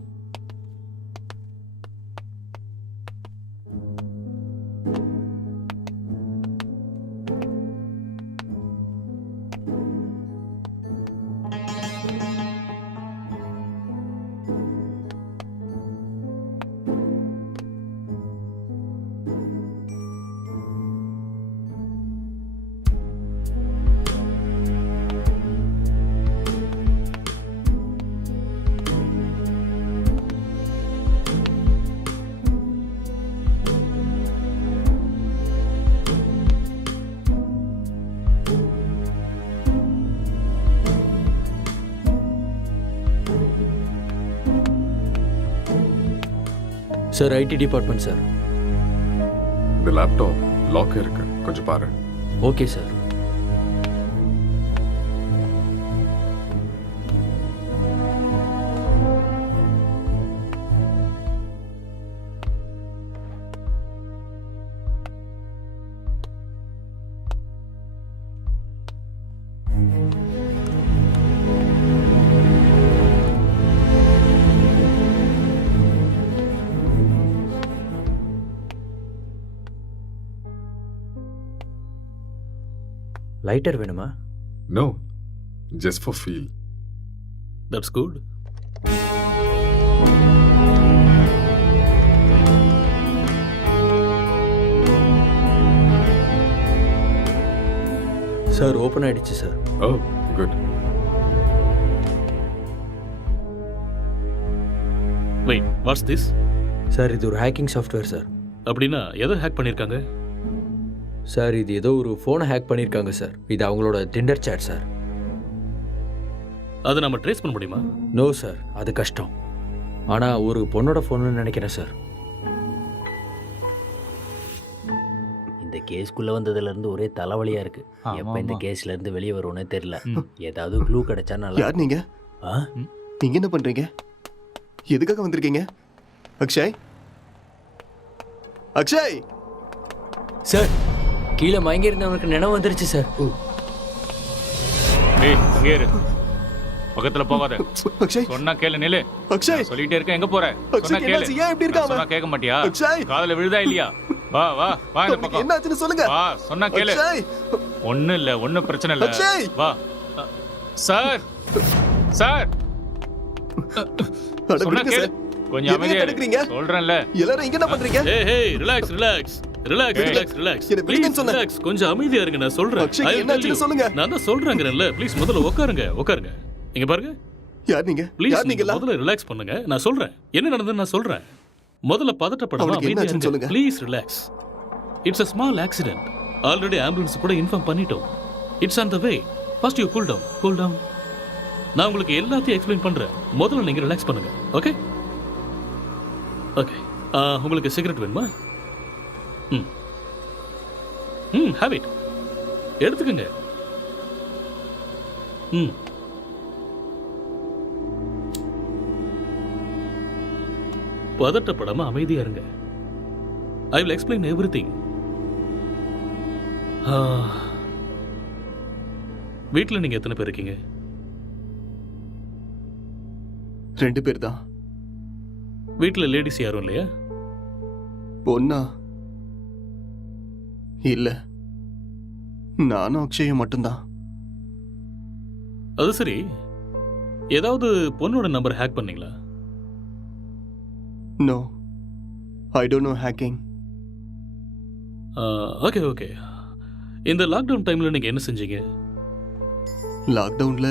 Sir IT department sir. இந்த லேப்டாப் லாக் இருக்கு, கொஞ்சம் பாரு. Okay sir. லைட்டர் வேணுமா? No, just for feel. That's good. Sir open ஆயிடுச்சு sir. Oh, good. Wait, what's this? Sir இது ஒரு ஹேக்கிங் சாஃப்ட்வேர் சார். அப்படின்னா எதை ஹேக் பண்ணியிருக்காங்க? சார் இது ஏதோ ஒரு ஃபோனை ஹேக் பண்ணியிருக்காங்க சார். இது அவங்களோட டிண்டர் சேட் சார். அதை நம்ம ட்ரேஸ் பண்ண முடியுமா? நோ சார், அது கஷ்டம். ஆனால் ஒரு பொண்ணோட ஃபோன்னு நினைக்கிறேன் சார். இந்த கேஸ்க்குள்ளே வந்ததுலேருந்து ஒரே தலைவலியாக இருக்கு. எப்போ இந்த கேஸ்லேருந்து வெளியே வருவோன்னே தெரியல. ஏதாவது க்ளூ கிடைச்சா நல்லா. யார் நீங்க? நீங்க என்ன பண்றீங்க? எதுக்காக வந்திருக்கீங்க? அக்ஷய், அக்ஷய் சார், கீழே மயங்கி இருந்தவனுக்கு நினைவு வந்துருச்சு சார். ஏய் இங்கே இரு, பக்கத்துல போகாத. அக்ஷய் சொன்னா கேளு. நில்லு. அக்ஷய் சொல்லிட்டே இருக்க, எங்க போற? சொன்னா கேளு. ஏன் இப்படி இருக்காம? சொன்னா கேட்க மாட்டியா? அக்ஷய் காதுல விழுதா இல்லையா? வா வா வா இந்த பக்கம். என்னாச்சுன்னு சொல்லுங்க. வா, சொன்னா கேளு. அக்ஷய் ஒண்ணும் இல்ல, ஒண்ணும் பிரச்சனை இல்ல. அக்ஷய் வா. சார் சார், சொன்னா கேளு. கொஞ்சம் அமைதியா இரு. சொல்றேன்ல. எல்லாரும் இங்க என்ன பண்றீங்க? ஏய் hey, relax relax relax relax relax. என்ன விடுங்கன்னு சொன்னேன். ரிலாக்ஸ், கொஞ்சம் அமைதியா இருங்க, நான் சொல்றேன். அக்ஷய் என்னாச்சுன்னு சொல்லுங்க. நான் தான் சொல்றேங்கறேன்ல, ப்ளீஸ் முதல்ல உட்காருங்க உட்காருங்க. இங்க பாருங்க. யார் நீங்க? ப்ளீஸ் யார் நீங்க? முதல்ல ரிலாக்ஸ் பண்ணுங்க, நான் சொல்றேன். என்ன நடந்ததுன்னு நான் சொல்றேன். முதல்ல பதட்டப்படாம அமைதியா இருங்க. சொல்லுங்க. Please relax. It's a small accident. Already ambulance கூட இன்ஃபார்ம் பண்ணிட்டோம். It's on the way. First you cool down. நான் உங்களுக்கு எல்லாத்தையும் எக்ஸ்பிளைன் பண்றேன். முதல்ல நீங்க ரிலாக்ஸ் பண்ணுங்க. Okay okay. உங்களுக்கு சிகரெட் வேணுமா? Have it. எடுத்துக்கங்க. பதட்டப்படாம அமைதியா இருங்க. ஐ வில் எக்ஸ்பிளைன் எவ்ரிதிங். வீட்டில் நீங்க எத்தனை பேர் இருக்கீங்க? 2 பேர் தான். வீட்டில் லேடிஸ் யாரும் இல்லையா? பொண்ணா? இல்ல, நானும் அக்ஷயும் மட்டும்தான். அது சரி, ஏதாவது பொண்ணோட நம்பர் ஹேக் பண்ணீங்களா? No, I don't know hacking. Okay okay. இந்த லாக்டவுன் டைம்ல நீங்க என்ன செஞ்சீங்க? லாக்டவுன்ல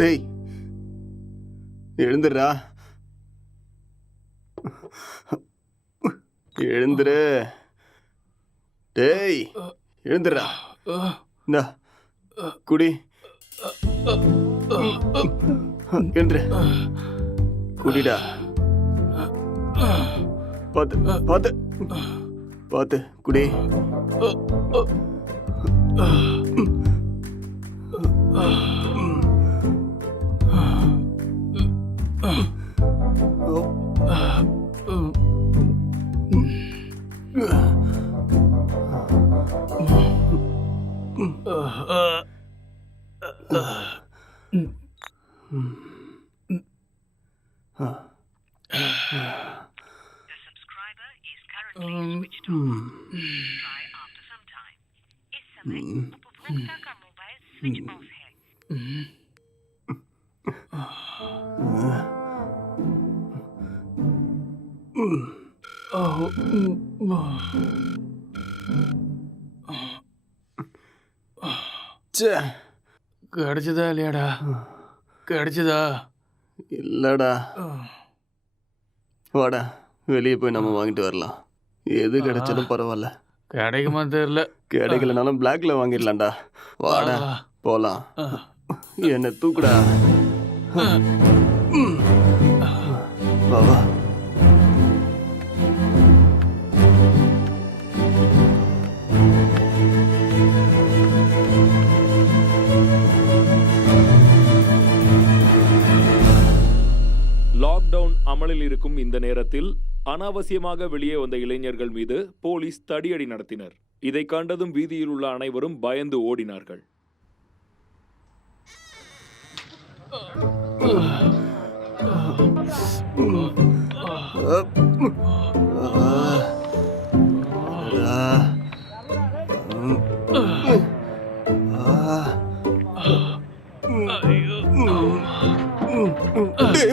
டேய், எழுந்துடுறா, எழுந்துரு. டேய், எழுந்துடுறா. இந்தா குடி. எழுந்துரு, குடிடா. பார்த்து பார்த்து பார்த்து குடி. கிடைச்சதா இல்லையாடா? கிடைச்சதா? இல்லடா. வாடா, வெளியே போய் நம்ம வாங்கிட்டு வரலாம். எது கிடைச்சாலும் பரவாயில்ல. கிடைக்குமா தெரியல. கிடைக்கலனாலும் பிளாக்ல வாங்கிடலாம்டா. வாடா போலாம். என்ன தூக்குடா. வா வா. லாக்டவுன் அமலில் இருக்கும் இந்த நேரத்தில் அனாவசியமாக வெளியே வந்த இளைஞர்கள் மீது போலீஸ் தடியடி நடத்தினர். இதை கண்டதும் வீதியில் உள்ள அனைவரும் பயந்து ஓடினார்கள்.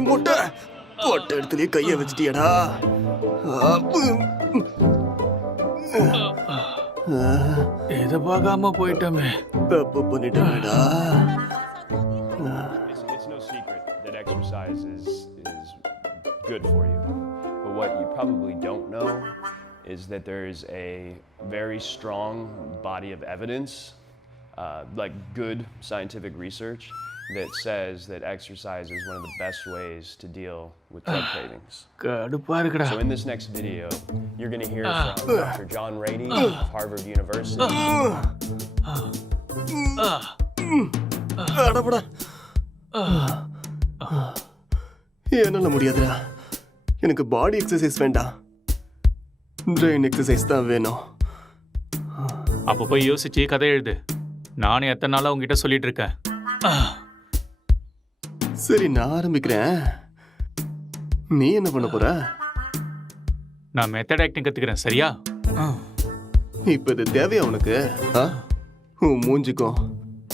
முட்டை போட்ட இடத்துலயே கைய வச்சிட்டியடா. இத பார்க்காம போயிட்டோமே. தப்பு பண்ணிட்டேடா. It's no secret that exercise is good for you. But what you probably don't know is that there is a very strong body of evidence, like good scientific research, that says that exercise is one of the best ways to deal with drug cravings. கடுப்பா இருக்குடா. So in this next video, you're going to hear from Dr. John Rady of Harvard University. அடபடா. என்னால முடியாதுடா. எனக்கு பாடி exercise வேண்டாம், brain exercise தான் வேணும். அப்போ போய் யோசிச்சு கதை எழுது. நானும் எத்தனை நாளா உங்ககிட்ட சொல்லிட்டு இருக்கேன். சரி, நான் ஆரம்பிக்கிறேன். நீ என்ன பண்ண போற? நான் மெத்தட் ஆக்டிங் கத்துக்கிறேன், சரியா? இப்ப இது தேவையா உனக்கு? உன் மூஞ்சிக்கும்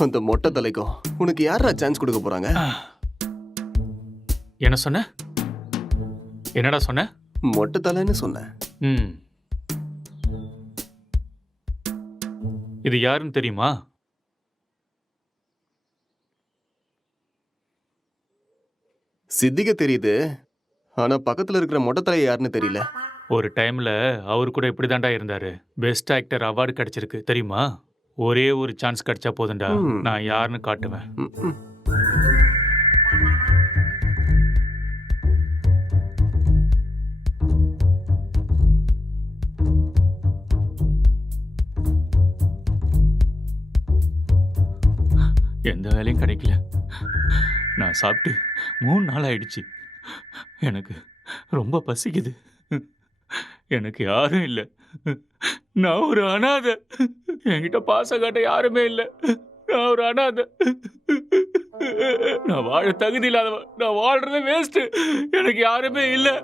அந்த மொட்டை தலைக்கும் உனக்கு யாரா சான்ஸ் கொடுக்க போறாங்க? என்ன சொன்ன? என்னடா சொன்ன? மொட்டை தலைன்னு சொன்னேன். இது யாருன்னு தெரியுமா? சித்திக தெரியுது, ஆனா பக்கத்துல இருக்கிற மொட்டை தலை யாருன்னு தெரியல. ஒரு டைம்ல அவரு கூட இப்படிதான்டா இருந்தாரு. பெஸ்ட் ஆக்டர் அவார்டு கிடைச்சிருக்கு தெரியுமா? ஒரே ஒரு சான்ஸ் கிடைச்சா போதும்டா, நான் யாருன்னு காட்டுவேன். எந்த வேலையும் கிடைக்கல. நான் சாப்பிட்டு 3 நாள் ஆயிடுச்சு. எனக்கு ரொம்ப பசிக்குது. எனக்கு யாரும் இல்லை. நான் ஒரு அனாதை. என்கிட்ட பாசம் காட்ட யாருமே இல்லை. நான் ஒரு அனாதை. நான் வாழ தகுதி இல்லாதவன். நான் வாழ்றது வேஸ்ட். எனக்கு யாருமே இல்லை.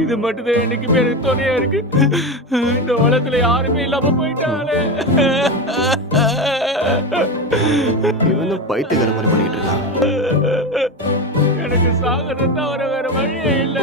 இது மட்டும்தான் என்னைக்குமே எனக்கு துணையா இருக்கு. இந்த உலகத்துல யாருமே இல்லாம போயிட்டாலே. இவனும் பைத்தியக்கார மாதிரி பண்ணிட்டு இருக்கான். எனக்கு சாகிறது தவிர வேற வழியே இல்ல.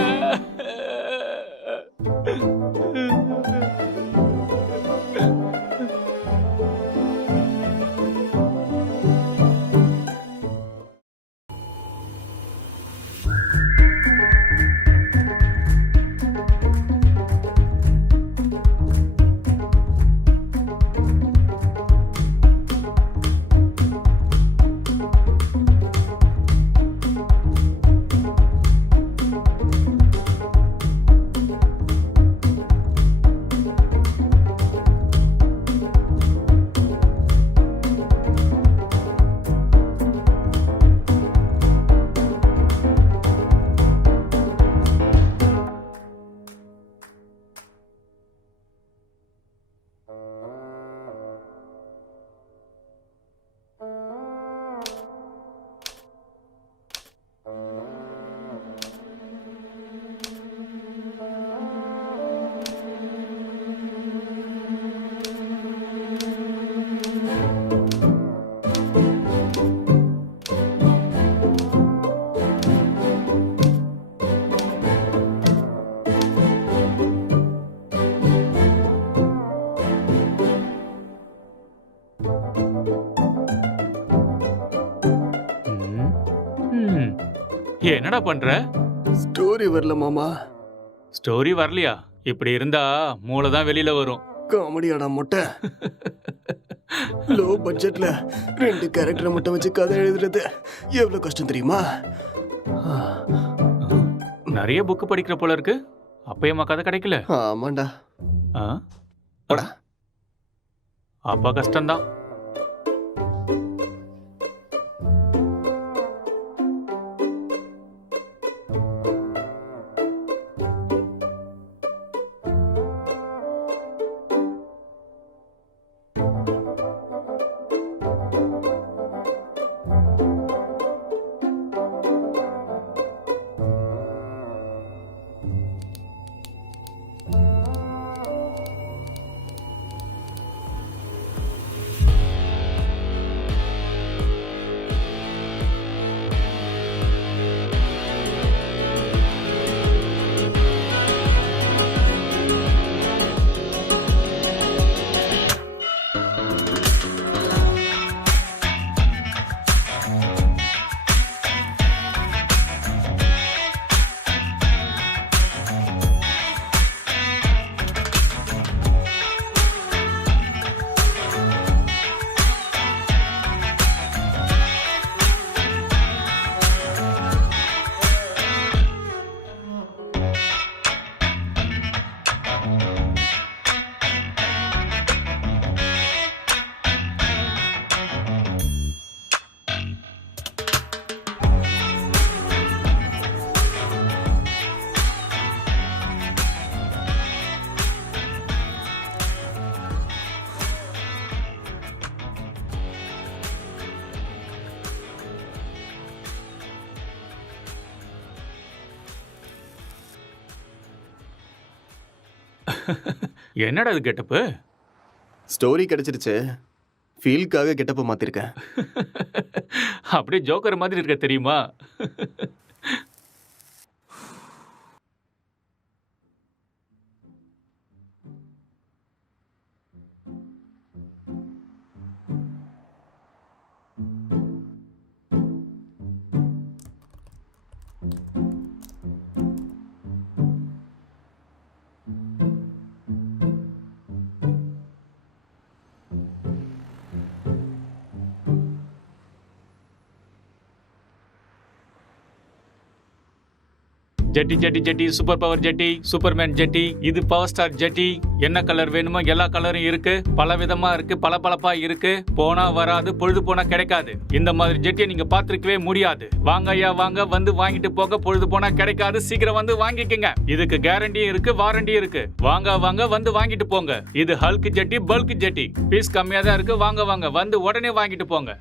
என்னடா பண்ற? ஸ்டோரி வரல மாமா. ஸ்டோரி வரலையா? இப்படி இருந்தா மூளை தான் வெளியில வரும். காமெடியாடா மொட்டை. லோ பட்ஜெட்ல 2 கேரக்டரை மட்டும் வச்சு கதை எழுதுறது எவ்வளவு கஷ்டம் தெரியுமா? நிறைய புக் படிக்கிற போல இருக்கு. அப்பயமா கதை கிடைக்கல? ஆமாண்டா. அப்பா கஷ்டம்தான். என்னடா இது கெட்டப்பு? ஸ்டோரி கிடைச்சிருச்சு, ஃபீல்க்காக கெட்டப்ப மாத்திருக்கேன். அப்படியே ஜோக்கர் மாதிரி இருக்க தெரியுமா? ஜெட்டி ஜெட்டி ஜெட்டி, சூப்பர் பவர் ஜெட்டி, சூப்பர்மேன் ஜெட்டி, இது பவர் ஸ்டார் ஜெட்டி. என்ன கலர் வேணுமோ எல்லா கலரும் இருக்கு, பல விதமா இருக்கு, பளபளப்பா இருக்கு. போனா வராது, பொழுது போனா கிடைக்காது. இந்த மாதிரி ஜெட்டியை நீங்க பார்த்திருக்கவே முடியாது. வாங்க ஐயா வாங்க, வந்து வாங்கிட்டு போக. பொழுது போனா கிடைக்காது, சீக்கிரம் வந்து வாங்கிக்கங்க. இதுக்கு கேரண்டியும் இருக்கு, வாரண்டியும் இருக்கு. வாங்க வாங்க, வந்து வாங்கிட்டு போங்க. இது ஹல்க் ஜெட்டி, பல்க் ஜெட்டி. பீஸ் கம்மியா தான் இருக்கு. வாங்க வாங்க, வந்து உடனே வாங்கிட்டு போங்க.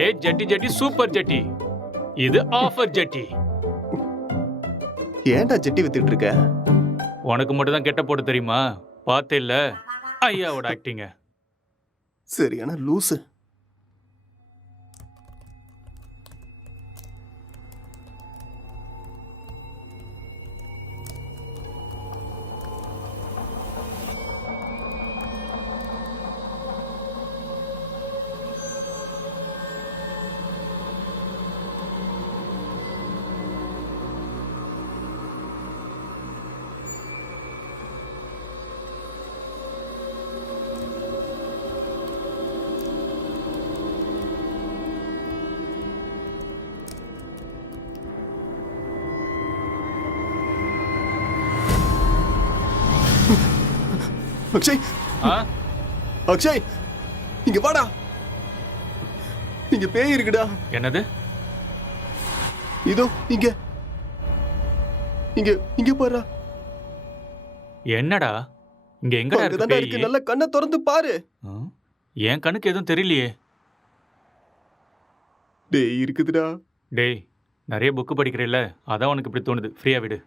ஏ ஜெட்டி ஜெட்டி, சூப்பர் ஜெட்டி. இது ஆஃபர் ஜெட்டி. ஏன்டா ஜெட்டி வித்துட்டு இருக்க? உனக்கு மட்டும் தான் கெட்ட போட தெரியுமா? பார்த்தே இல்ல ஐயாவோட ஆக்டிங்க. சரியான லூசு. அக்ஷய், அக்ஷய், இங்க வாடா. இங்க பேய் இருக்குடா. என்னது? இதோ இங்க இங்க இங்க பாரு. என்னடா இங்க எங்கடா இருக்கு பேய்? நல்ல கண்ணை திறந்து பாரு. என் கண்ணுக்கு எதுவும் தெரியலையே. டேய் இருக்குதுடா. டேய் நிறைய புக்கு படிக்கிறேல்ல, அதான் உனக்கு இப்படி தோணுது. ஃப்ரீயா விடு.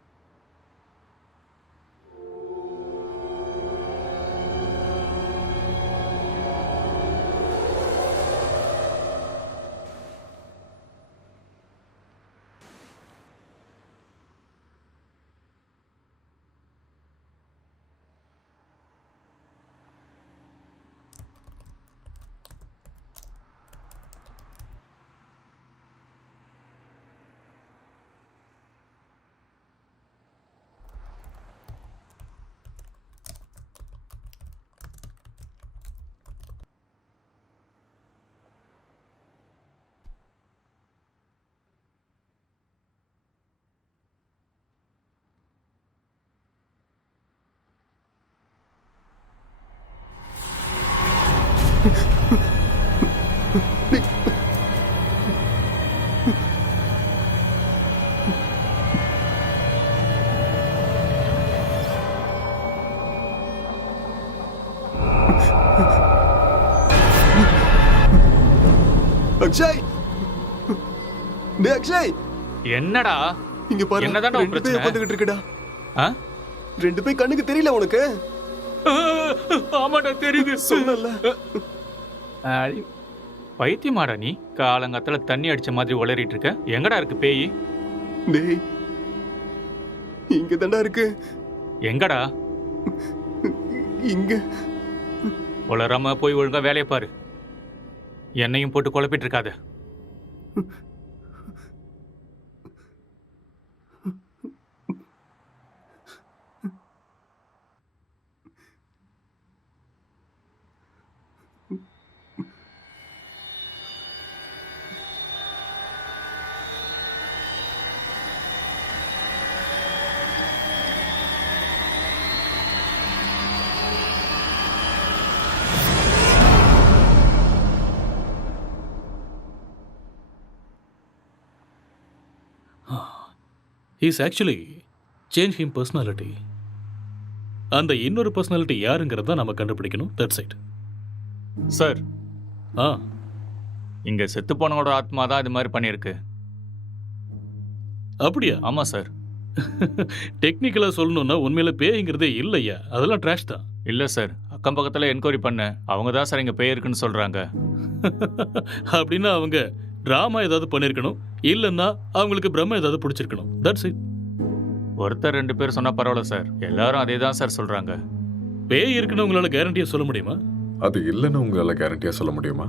அக்ஷய், டேய் அக்ஷய், என்னடா இங்க பாரு. என்னதான்டா ரெண்டு பேய் உட்கார்ந்துகிட்டு இருக்குடா. ரெண்டு பேய் கண்ணுக்கு தெரியல உனக்கு? ஆமாடா தெரியுது. சொல்லல. பைத்தியமாடா நீ? காலங்காத்துல தண்ணி அடிச்ச மாதிரி உளறிட்டு இருக்க. எங்கடா இருக்கு பேய்? டேய் இங்க தான்டா இருக்கு. எங்கடா? இங்க. உளராம போய் ஒழுங்கா வேலையை பாரு. என்னையும் போட்டு குழப்பிட்டு இருக்காத. He's actually changed him personality. அந்த இன்னொரு பர்சனாலிட்டி யாருங்கிறத நம்ம கண்டுபிடிக்கணும். That's it sir. இங்க செத்து போனவோட ஆத்மா தான் இது மாதிரி பண்ணியிருக்கு. அப்படியா? ஆமா சார். டெக்னிக்கலாக சொல்லணும்னா உண்மையில பேய்ங்கிறதே இல்லையா, அதெல்லாம் ட்ராஷ் தான். இல்லை சார், அக்கம் பக்கத்தில் என்கொயரி பண்ணேன். அவங்க தான் சார் இங்கே பேய் இருக்குன்னு சொல்கிறாங்க. அப்படின்னா அவங்க ட்ராமா ஏதாவது பண்ணியிருக்கணும், இல்லைன்னா அவங்களுக்கு பிரம்ம ஏதாவது பிடிச்சிருக்கணும். That's it. ஒருத்தர் 2 பேர் சொன்னால் பரவாயில்ல சார், எல்லாரும் அதே தான் சார் சொல்கிறாங்க. பேய் இருக்குன்னு உங்களால் கேரண்டியாக சொல்ல முடியுமா? அது இல்லைன்னு உங்களால கேரண்டியா சொல்ல முடியுமா?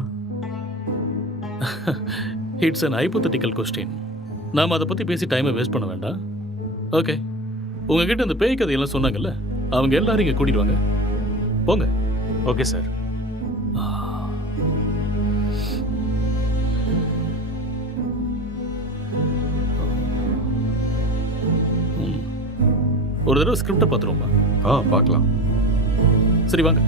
It's an hypothetical question. நாம் அதை பற்றி பேசி டைமை வேஸ்ட் பண்ண வேண்டாம். ஓகே, உங்ககிட்ட இந்த பேய் கதையெல்லாம் சொன்னாங்கல்ல, அவங்க எல்லாரும் இங்கே கூட்டிட்டு வாங்க. போங்க. Okay sir. ஒரு தடவை ஸ்கிரிப்டை பார்த்துருவோமா? பார்க்கலாம். சரி வாங்க.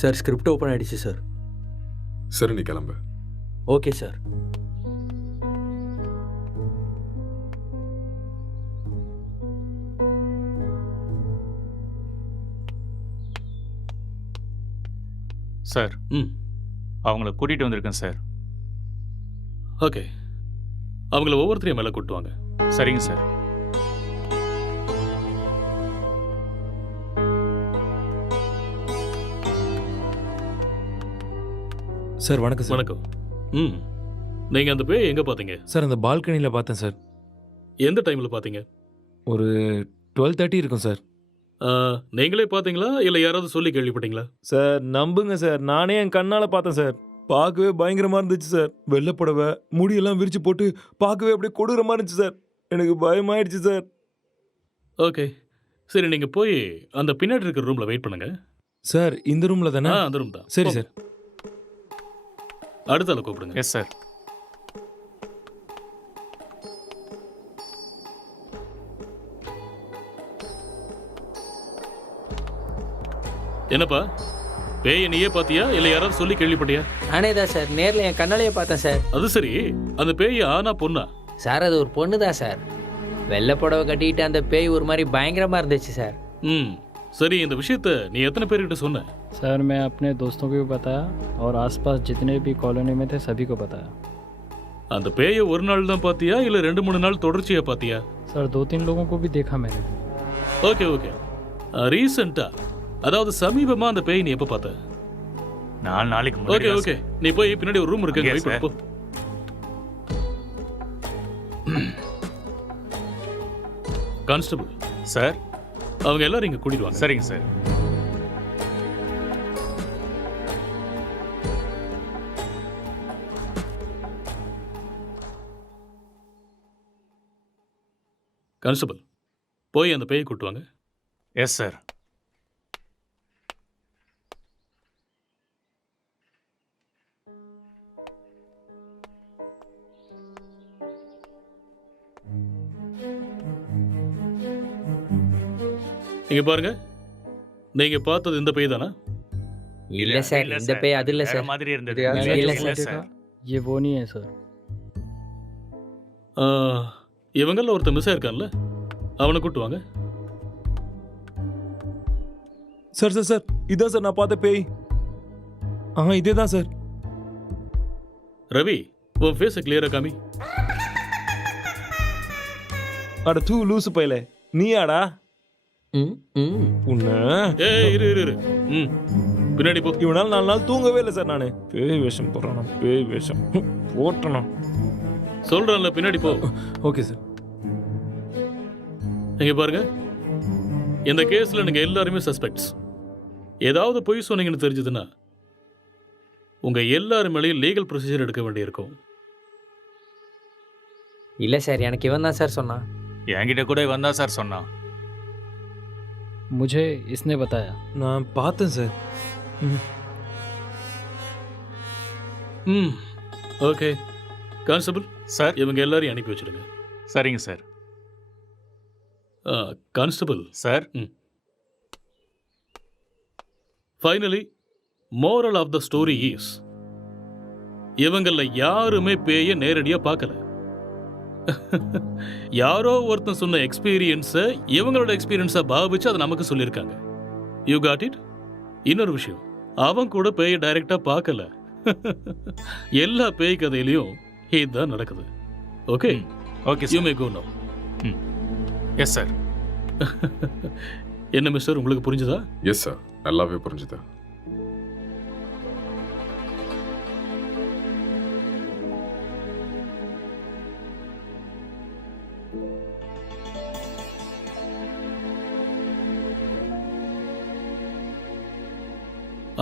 சார் ஸ்கிரிப்ட் ஓப்பன் ஆயிடுச்சு சார். சரி, நீ கிளம்பு. Okay sir. சார், அவங்கள கூட்டிகிட்டு வந்திருக்கேன் சார். ஓகே, அவங்கள ஒவ்வொருத்தரையும் மேலே கூட்டுவாங்க. சரிங்க சார். சார் வணக்கம் சார். வணக்கம். நீங்கள் அந்த பேய் எங்கே பார்த்தீங்க? சார் அந்த பால்கனியில் பார்த்தேன் சார். எந்த டைமில் பார்த்தீங்க? ஒரு 12:30 இருக்கும் சார். நீங்களே பார்த்தீங்களா இல்லை யாராவது சொல்லி கேள்விப்பட்டீங்களா? சார் நம்புங்க சார், நானே என் கண்ணால் பார்த்தேன் சார். பார்க்கவே பயங்கரமாக இருந்துச்சு சார். வெள்ளை புடவை, முடியெல்லாம் விரிச்சு போட்டு பார்க்கவே அப்படியே கொடூரமாக இருந்துச்சு சார். எனக்கு பயமாயிடுச்சு சார். ஓகே, சரி, நீங்கள் போய் அந்த பின்னாடி இருக்கிற ரூமில் வெயிட் பண்ணுங்க. சார் இந்த ரூமில் தானே? அந்த ரூம் தான். சரி சார். அடுத்த ஆளை கூப்பிடுங்க. Yes sir. என்னப்பா, பேயை நீயே பார்த்தியா இல்லை யாராவது சொல்லி கேள்விப்பட்டியா? நானே தான் சார், நேரில் என் கண்ணாலேயே பார்த்தேன் சார். அது சரி, அந்த பேய் ஆனா பொண்ணா? சார் அது ஒரு பொண்ணு தான் சார். வெள்ளை புடவை கட்டிட்டு அந்த பேய் ஒரு மாதிரி பயங்கரமாக இருந்துச்சு சார். சரி, இந்த விஷயத்தை நீ எத்தனை பேர்கிட்ட சொன்ன? सर मैं अपने दोस्तों को भी बताया और आसपास जितने भी कॉलोनी में थे सभी को बताया. அந்த பேயை ஒரு நாள் தான் பார்த்தியா இல்லை 2-3 நாள் தொடர்ச்சியாக பார்த்தியா? सर 2-3 लोगों को भी देखा मैंने. ஓகே ஓகே, ரீசெண்டா, அதாவது சமீபமா அந்த பேய் நீ எப்போ பார்த்த? 4 நாளைக்கு ஓகே முன்னாடி. ஓகே, நீ போய் பின்னாடி ஒரு ரூம் இருக்கு, Yes, வெயிட் பண்ணு, போ. கான்ஸ்டபிள் சார், அவங்க எல்லாரும் இங்க கூட்டிட்டு வாங்க. சரிங்க சார். கான்ஸ்டபிள், போய் அந்த பேயை கூட்டு வாங்க. Yes sir. இங்க பாருங்க, நீங்க பார்த்தது இந்த பேய் தானா? இல்ல சார், இந்த பேய் அது இல்ல சார். மாதிரி இருந்தது. இல்ல இல்ல சார். சார். ये वो नहीं है सर. இவங்கள ஒருத்தர் மிஸ் ஆயிருக்கான்ல, அவனை கூட்டு வாங்க. சார் சார் சார், இதான் சார் நான் பார்த்த பேய். இதே தான் சார். ரவி, உன் ஃபேஸை கிளியரா காமி. அட தூ லூசு பையலே, நீயாடா? உன்ன இரு இரு இரு. பின்னாடி போ. இவனால 4 நாள் தூங்கவே இல்லை சார். நானு பேய் வேஷம் போடுறானா? பேய் வேஷம் போட்டனா? சொல்றேன்ல, பின்னாடி போ. Okay sir. இங்க பாருங்க, இந்த கேஸ்ல நீங்க எல்லாருமே சஸ்பெக்ட்ஸ். ஏதாவது பொய் சொன்னீங்கன்னு தெரிஞ்சதுன்னா உங்க எல்லாரும் மேலேயும் லீகல் ப்ரொசீஜர் எடுக்க வேண்டியிருக்கும். இல்ல சார், எனக்கு இவன் தான் சார் சொன்னான். என்கிட்ட கூட இவன் தான் சார் சொன்னான். मुझे इसने बताया. நான் பார்த்தேன் சார். ஓகே கான்ஸ்டபிள் சார், இவங்க எல்லாரையும் அனுப்பி வச்சிடுங்க. சரிங்க சார். Constable sir, finally moral of the story is இவங்கள யாருமே பேய நேரடியா பார்க்கல. யாரோ ஒருத்தன் சொன்ன எக்ஸ்பீரியன்ஸை இவங்களோட எக்ஸ்பீரியன்ஸை பாவிச்சு அதை நமக்கு சொல்லியிருக்காங்க. You got it? இன்னொரு விஷயம், அவன் கூட பேய டைரக்டா பார்க்கல. எல்லா பேய் கதையிலையும் இதுதான் நடக்குது. Okay okay you may go now. Yes sir. என்ன மிஸ்டர், உங்களுக்கு புரிஞ்சுதா? எஸ் சார், நல்லாவே புரிஞ்சுதா.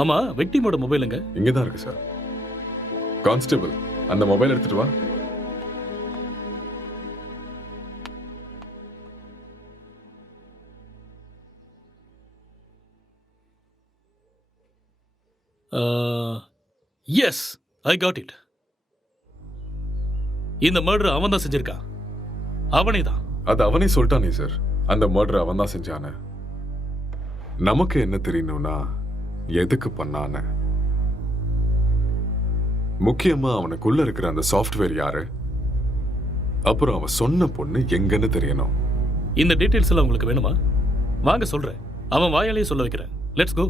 ஆமா, விக்டிமோட மொபைலுங்க? இங்கதான் இருக்கு சார். கான்ஸ்டபிள், அந்த மொபைல் எடுத்துட்டு வா. Yes, I got it. இந்த மர்டர் அவன் தான் செஞ்சிருக்கான். அவனே தான். அது அவனே சொல்லிட்டானே சார், அந்த மர்டர் அவன் தான் செஞ்சான. நமக்கு என்ன தெரியணும்னா எதுக்கு பண்ணான, முக்கியமா அவனுக்குள்ள இருக்கிற அந்த சாஃப்ட்வேர் யாரு, அப்புறம் அவன் சொன்ன பொண்ணு எங்கன்னு தெரியணும். இந்த டீடைல்ஸ் எல்லாம் உங்களுக்கு வேணுமா? வாங்க சொல்றேன். அவன் வாயாலேயே சொல்ல வைக்கிறேன். Let's go.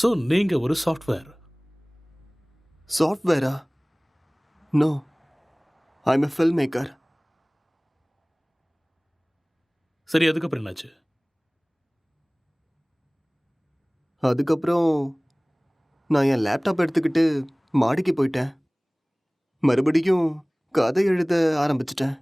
ஸோ நீங்க ஒரு சாஃப்ட்வேர்? சாஃப்ட்வேரா? No, I am a film maker. சரி, அதுக்கப்புறம் என்னாச்சு? அதுக்கப்புறம் நான் என் லேப்டாப் எடுத்துக்கிட்டு மாடிக்கு போயிட்டேன். மறுபடியும் கதை எழுத ஆரம்பிச்சிட்டேன்.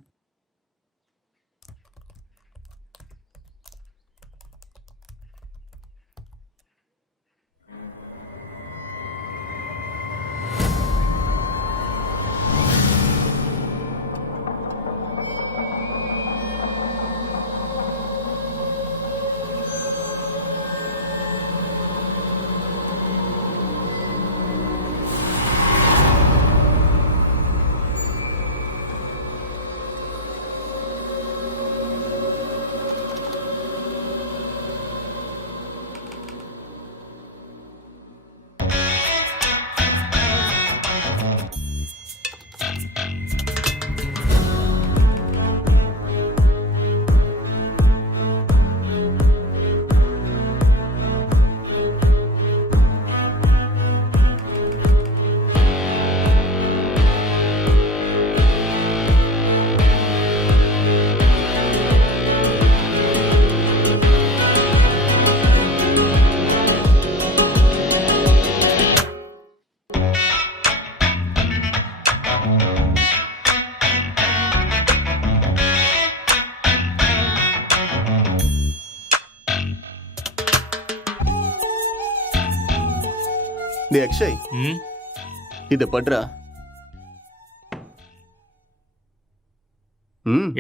டே அக்ஷய், இத பண்றா.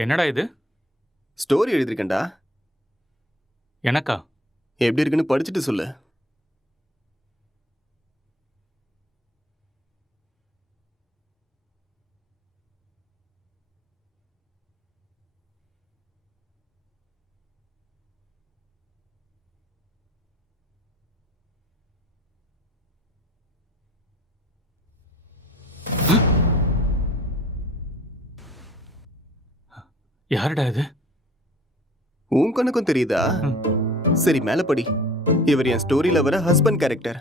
என்னடா இது? ஸ்டோரி எழுதிருக்கேன்டா. எனக்கா? எப்படி இருக்குன்னு படிச்சுட்டு சொல்லு. யாருடா இது? உன் கண்ணுக்கும் தெரியுதா? சரி, மேல படி. இவர் என் ஸ்டோரியில வர ஹஸ்பண்ட் கேரக்டர்.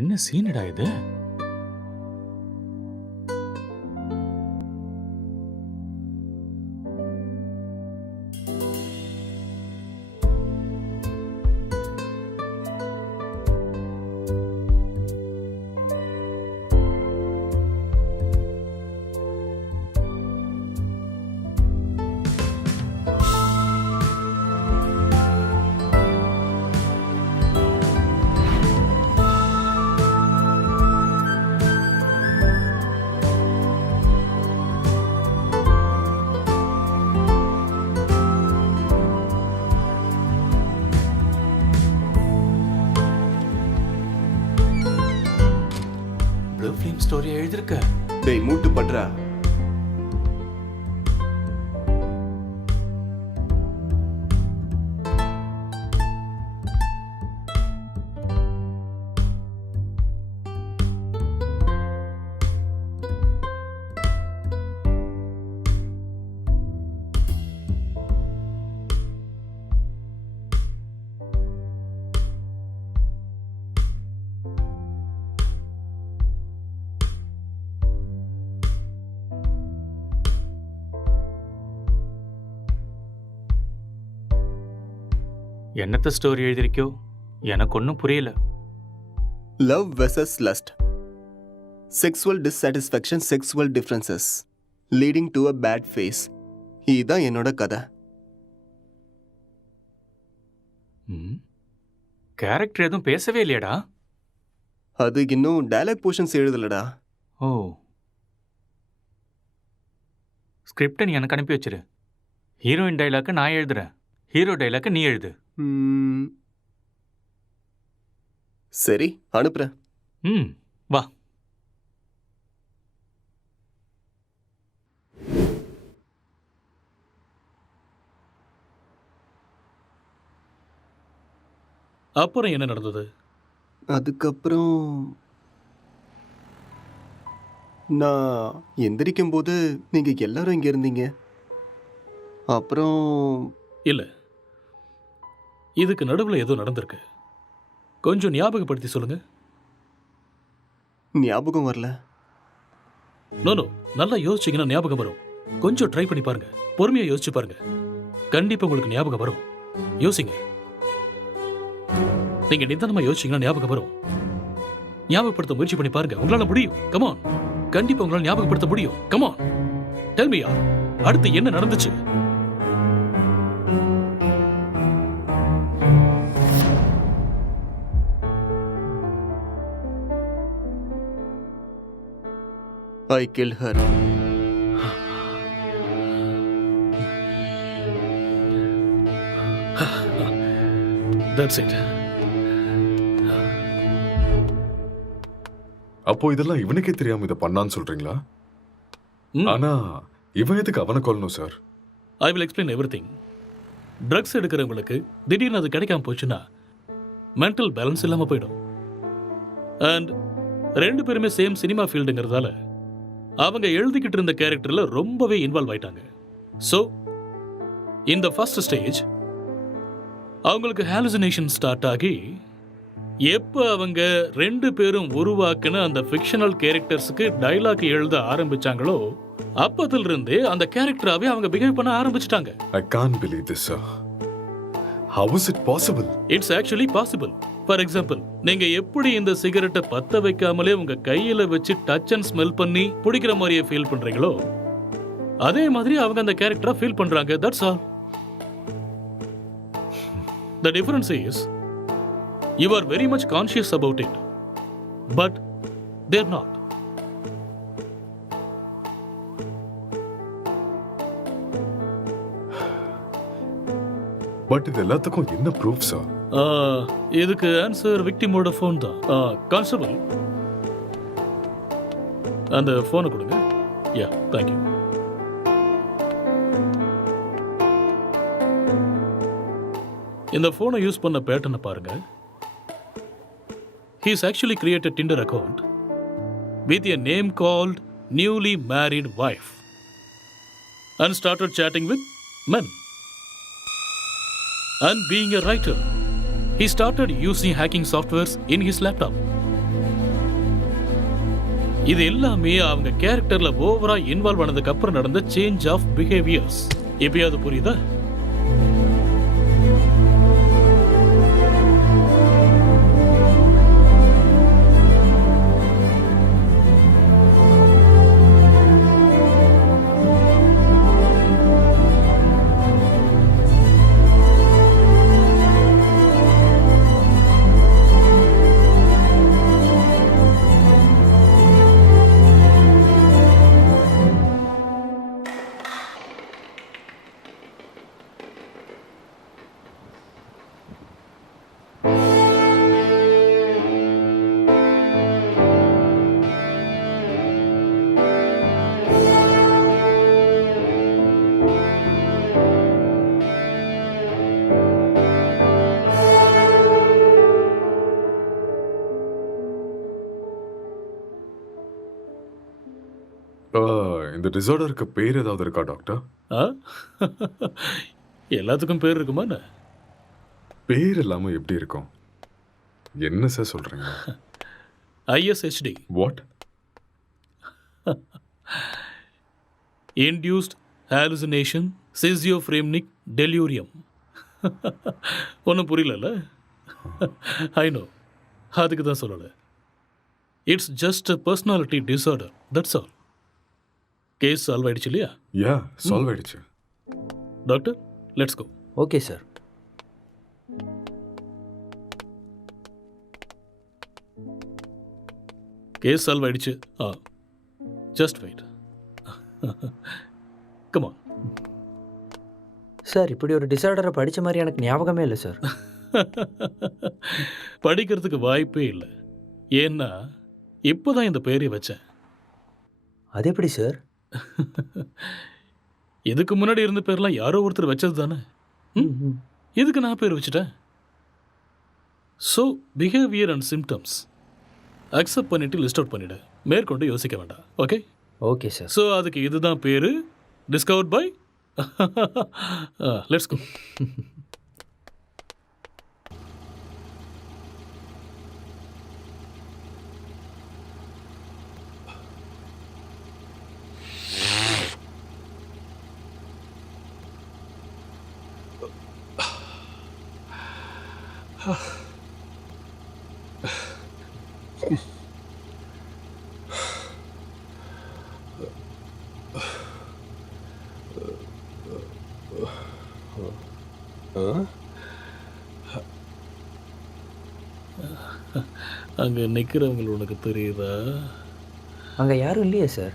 என்ன சீனடா இது? ப்ளூ ஃபிலிம் ஸ்டோரி எழுதிருக்க. டேய் மூட்டு பண்றா. என்னத்த ஸ்டோரி எழுதிருக்கியோ எனக்கு ஒன்றும் புரியல. Love versus lust, sexual dissatisfaction, sexual differences leading to a bad phase. இதுதான் என்னோட கதை. கேரக்டர் எதுவும் பேசவே இல்லையாடா? அது இன்னும் டயலாக் போர்ஷன்ஸ் எழுதலடா. ஓ, ஸ்கிரிப்டை நீ எனக்கு அனுப்பி வச்சிரு. ஹீரோயின் டைலாக்கு நான் எழுதுறேன், ஹீரோ டைலாக்கு நீ எழுது. சரி, அனுப்புறேன். வா. அப்புறம் என்ன நடந்தது? அதுக்கப்புறம் நான் எந்திரிக்கும் போது நீங்க எல்லாரும் இங்க இருந்தீங்க. அப்புறம் இல்ல, இதுக்கு நடுவில் ஏதோ நடந்திருக்கு. கொஞ்சம் ஞாபகப்படுத்தி சொல்லுங்க. ஞாபகம் வரல. நோ, நல்லா யோசிச்சீங்கன்னா ஞாபகம் வரும். கொஞ்சம் ட்ரை பண்ணி பாருங்க, பொறுமையா யோசிச்சு பாருங்க, கண்டிப்பா உங்களுக்கு ஞாபகம் வரும். யோசிங்க, நீங்க நிதானமா யோசிச்சீங்கன்னா ஞாபகம் வரும். ஞாபகப்படுத்த முயற்சி பண்ணி பாருங்க, உங்களால முடியும். கமான், கண்டிப்பா உங்களால ஞாபகப்படுத்த முடியும். கமான், டெல் மீ, அடுத்து என்ன நடந்துச்சு? I killed her. That's it. அப்போ இதெல்லாம் இவனுக்கே தெரியாம இதை பண்ணான்னு சொல்றீங்களா? ஆனா இவன் எதுக்கு அவனை கொல்லணும் sir? I will explain everything. Drugs எடுக்கிறவங்களுக்கு திடீர்னு அது கிடைக்காம போச்சுன்னா மென்டல் பேலன்ஸ் இல்லாம போயிடும். அண்ட் ரெண்டு பேருமே சேம் சினிமா ஃபீல்டுங்கிறதால அவங்க எழுதிக்கிட்டு இருந்த கேரக்டர்ல ரொம்பவே இன்வால்வ் ஆயிட்டாங்க. ஸோ இந்த ஃபர்ஸ்ட் ஸ்டேஜ் அவங்களுக்கு ஹாலுசினேஷன் ஸ்டார்ட் ஆகி, எப்போ அவங்க ரெண்டு பேரும் உருவாக்குன அந்த ஃபிக்ஷனல் கேரக்டர்ஸுக்கு டைலாக் எழுத ஆரம்பிச்சாங்களோ அப்பதிலிருந்தே அந்த கேரக்டராகவே அவங்க பிஹேவ் பண்ண ஆரம்பிச்சிட்டாங்க. I can't believe this, sir. How is it possible? It's actually possible. For example, நீங்க எப்படி இந்த சிகரெட்டை பத்த வைக்காமலே உங்க கையில வச்சு டச் அண்ட் ஸ்மெல் பண்ணி பிடிக்கிற மாதிரியே ஃபீல் பண்றீங்களோ, அதே மாதிரி அவங்க அந்த கேரக்டரா ஃபீல் பண்றாங்க. That's all. The difference is you are very much conscious about it, but they're not. But இது எல்லாத்துக்கும் என்ன ப்ரூஃப் சார்? இதுக்கு ஆன்சர் விக்டிமோட ஃபோன் தான். கான்ஸ்டபிள், அந்த ஃபோனை கொடுங்க. யா, தேங்க்யூ. இந்த ஃபோனை யூஸ் பண்ண பேட்டர்னை பாருங்க. He's actually created Tinder account with a name called newly married wife and started chatting with men. And being a writer, he started using hacking softwares in his laptop. இது எல்லாமே அவங்க கேரக்டர்ல ஓவரா இன்வால்வ் ஆனதுக்கு அப்புறம் நடந்த சேஞ்ச் ஆஃப் பிஹேவியர்ஸ். எப்பயாவது புரியுதா? இந்த டிசார்டருக்கு பேர் ஏதாவது இருக்கா டாக்டர்? எல்லாத்துக்கும் பேர் இருக்குமா? பேர் இல்லாம எப்படி இருக்கும்? என்ன சார் சொல்றீங்க? ISHD. What? Induced hallucination schizophrenic delirium. ஒன்றும் புரியல. ஐ நோ, அதுக்கு தான் சொல்லலை. It's just a personality disorder, that's all. Case solve ஆயிடுச்சு இல்லையா? யா, சால்வ் ஆயிடுச்சு. Doctor, let's go. Okay sir. Case solve ஆயிடுச்சு. Just wait. Come on. Sir, இப்படி ஒரு டிசார்டரை படித்த மாதிரி எனக்கு ஞாபகமே இல்லை சார். படிக்கிறதுக்கு வாய்ப்பே இல்லை. ஏன்னா இப்போதான் இந்த பேரை வச்சேன். அது எப்படி சார்? இதுக்கு முன்னாடி இருந்த பேர்லாம் யாரோ ஒருத்தர் வச்சது தானே. இதுக்கு நான் பேர் வச்சுட்டேன். So behaviour and symptoms accept பண்ணிட்டு லிஸ்ட் அவுட் பண்ணிவிடு. மேற்கொண்டு யோசிக்க வேண்டாம். ஓகே? Okay sir. ஸோ அதுக்கு இதுதான் பேர். Discovered by. Let's go. அங்கே நிற்கிறவங்க உனக்கு தெரியுதா? அங்கே யாரும் இல்லையே சார்.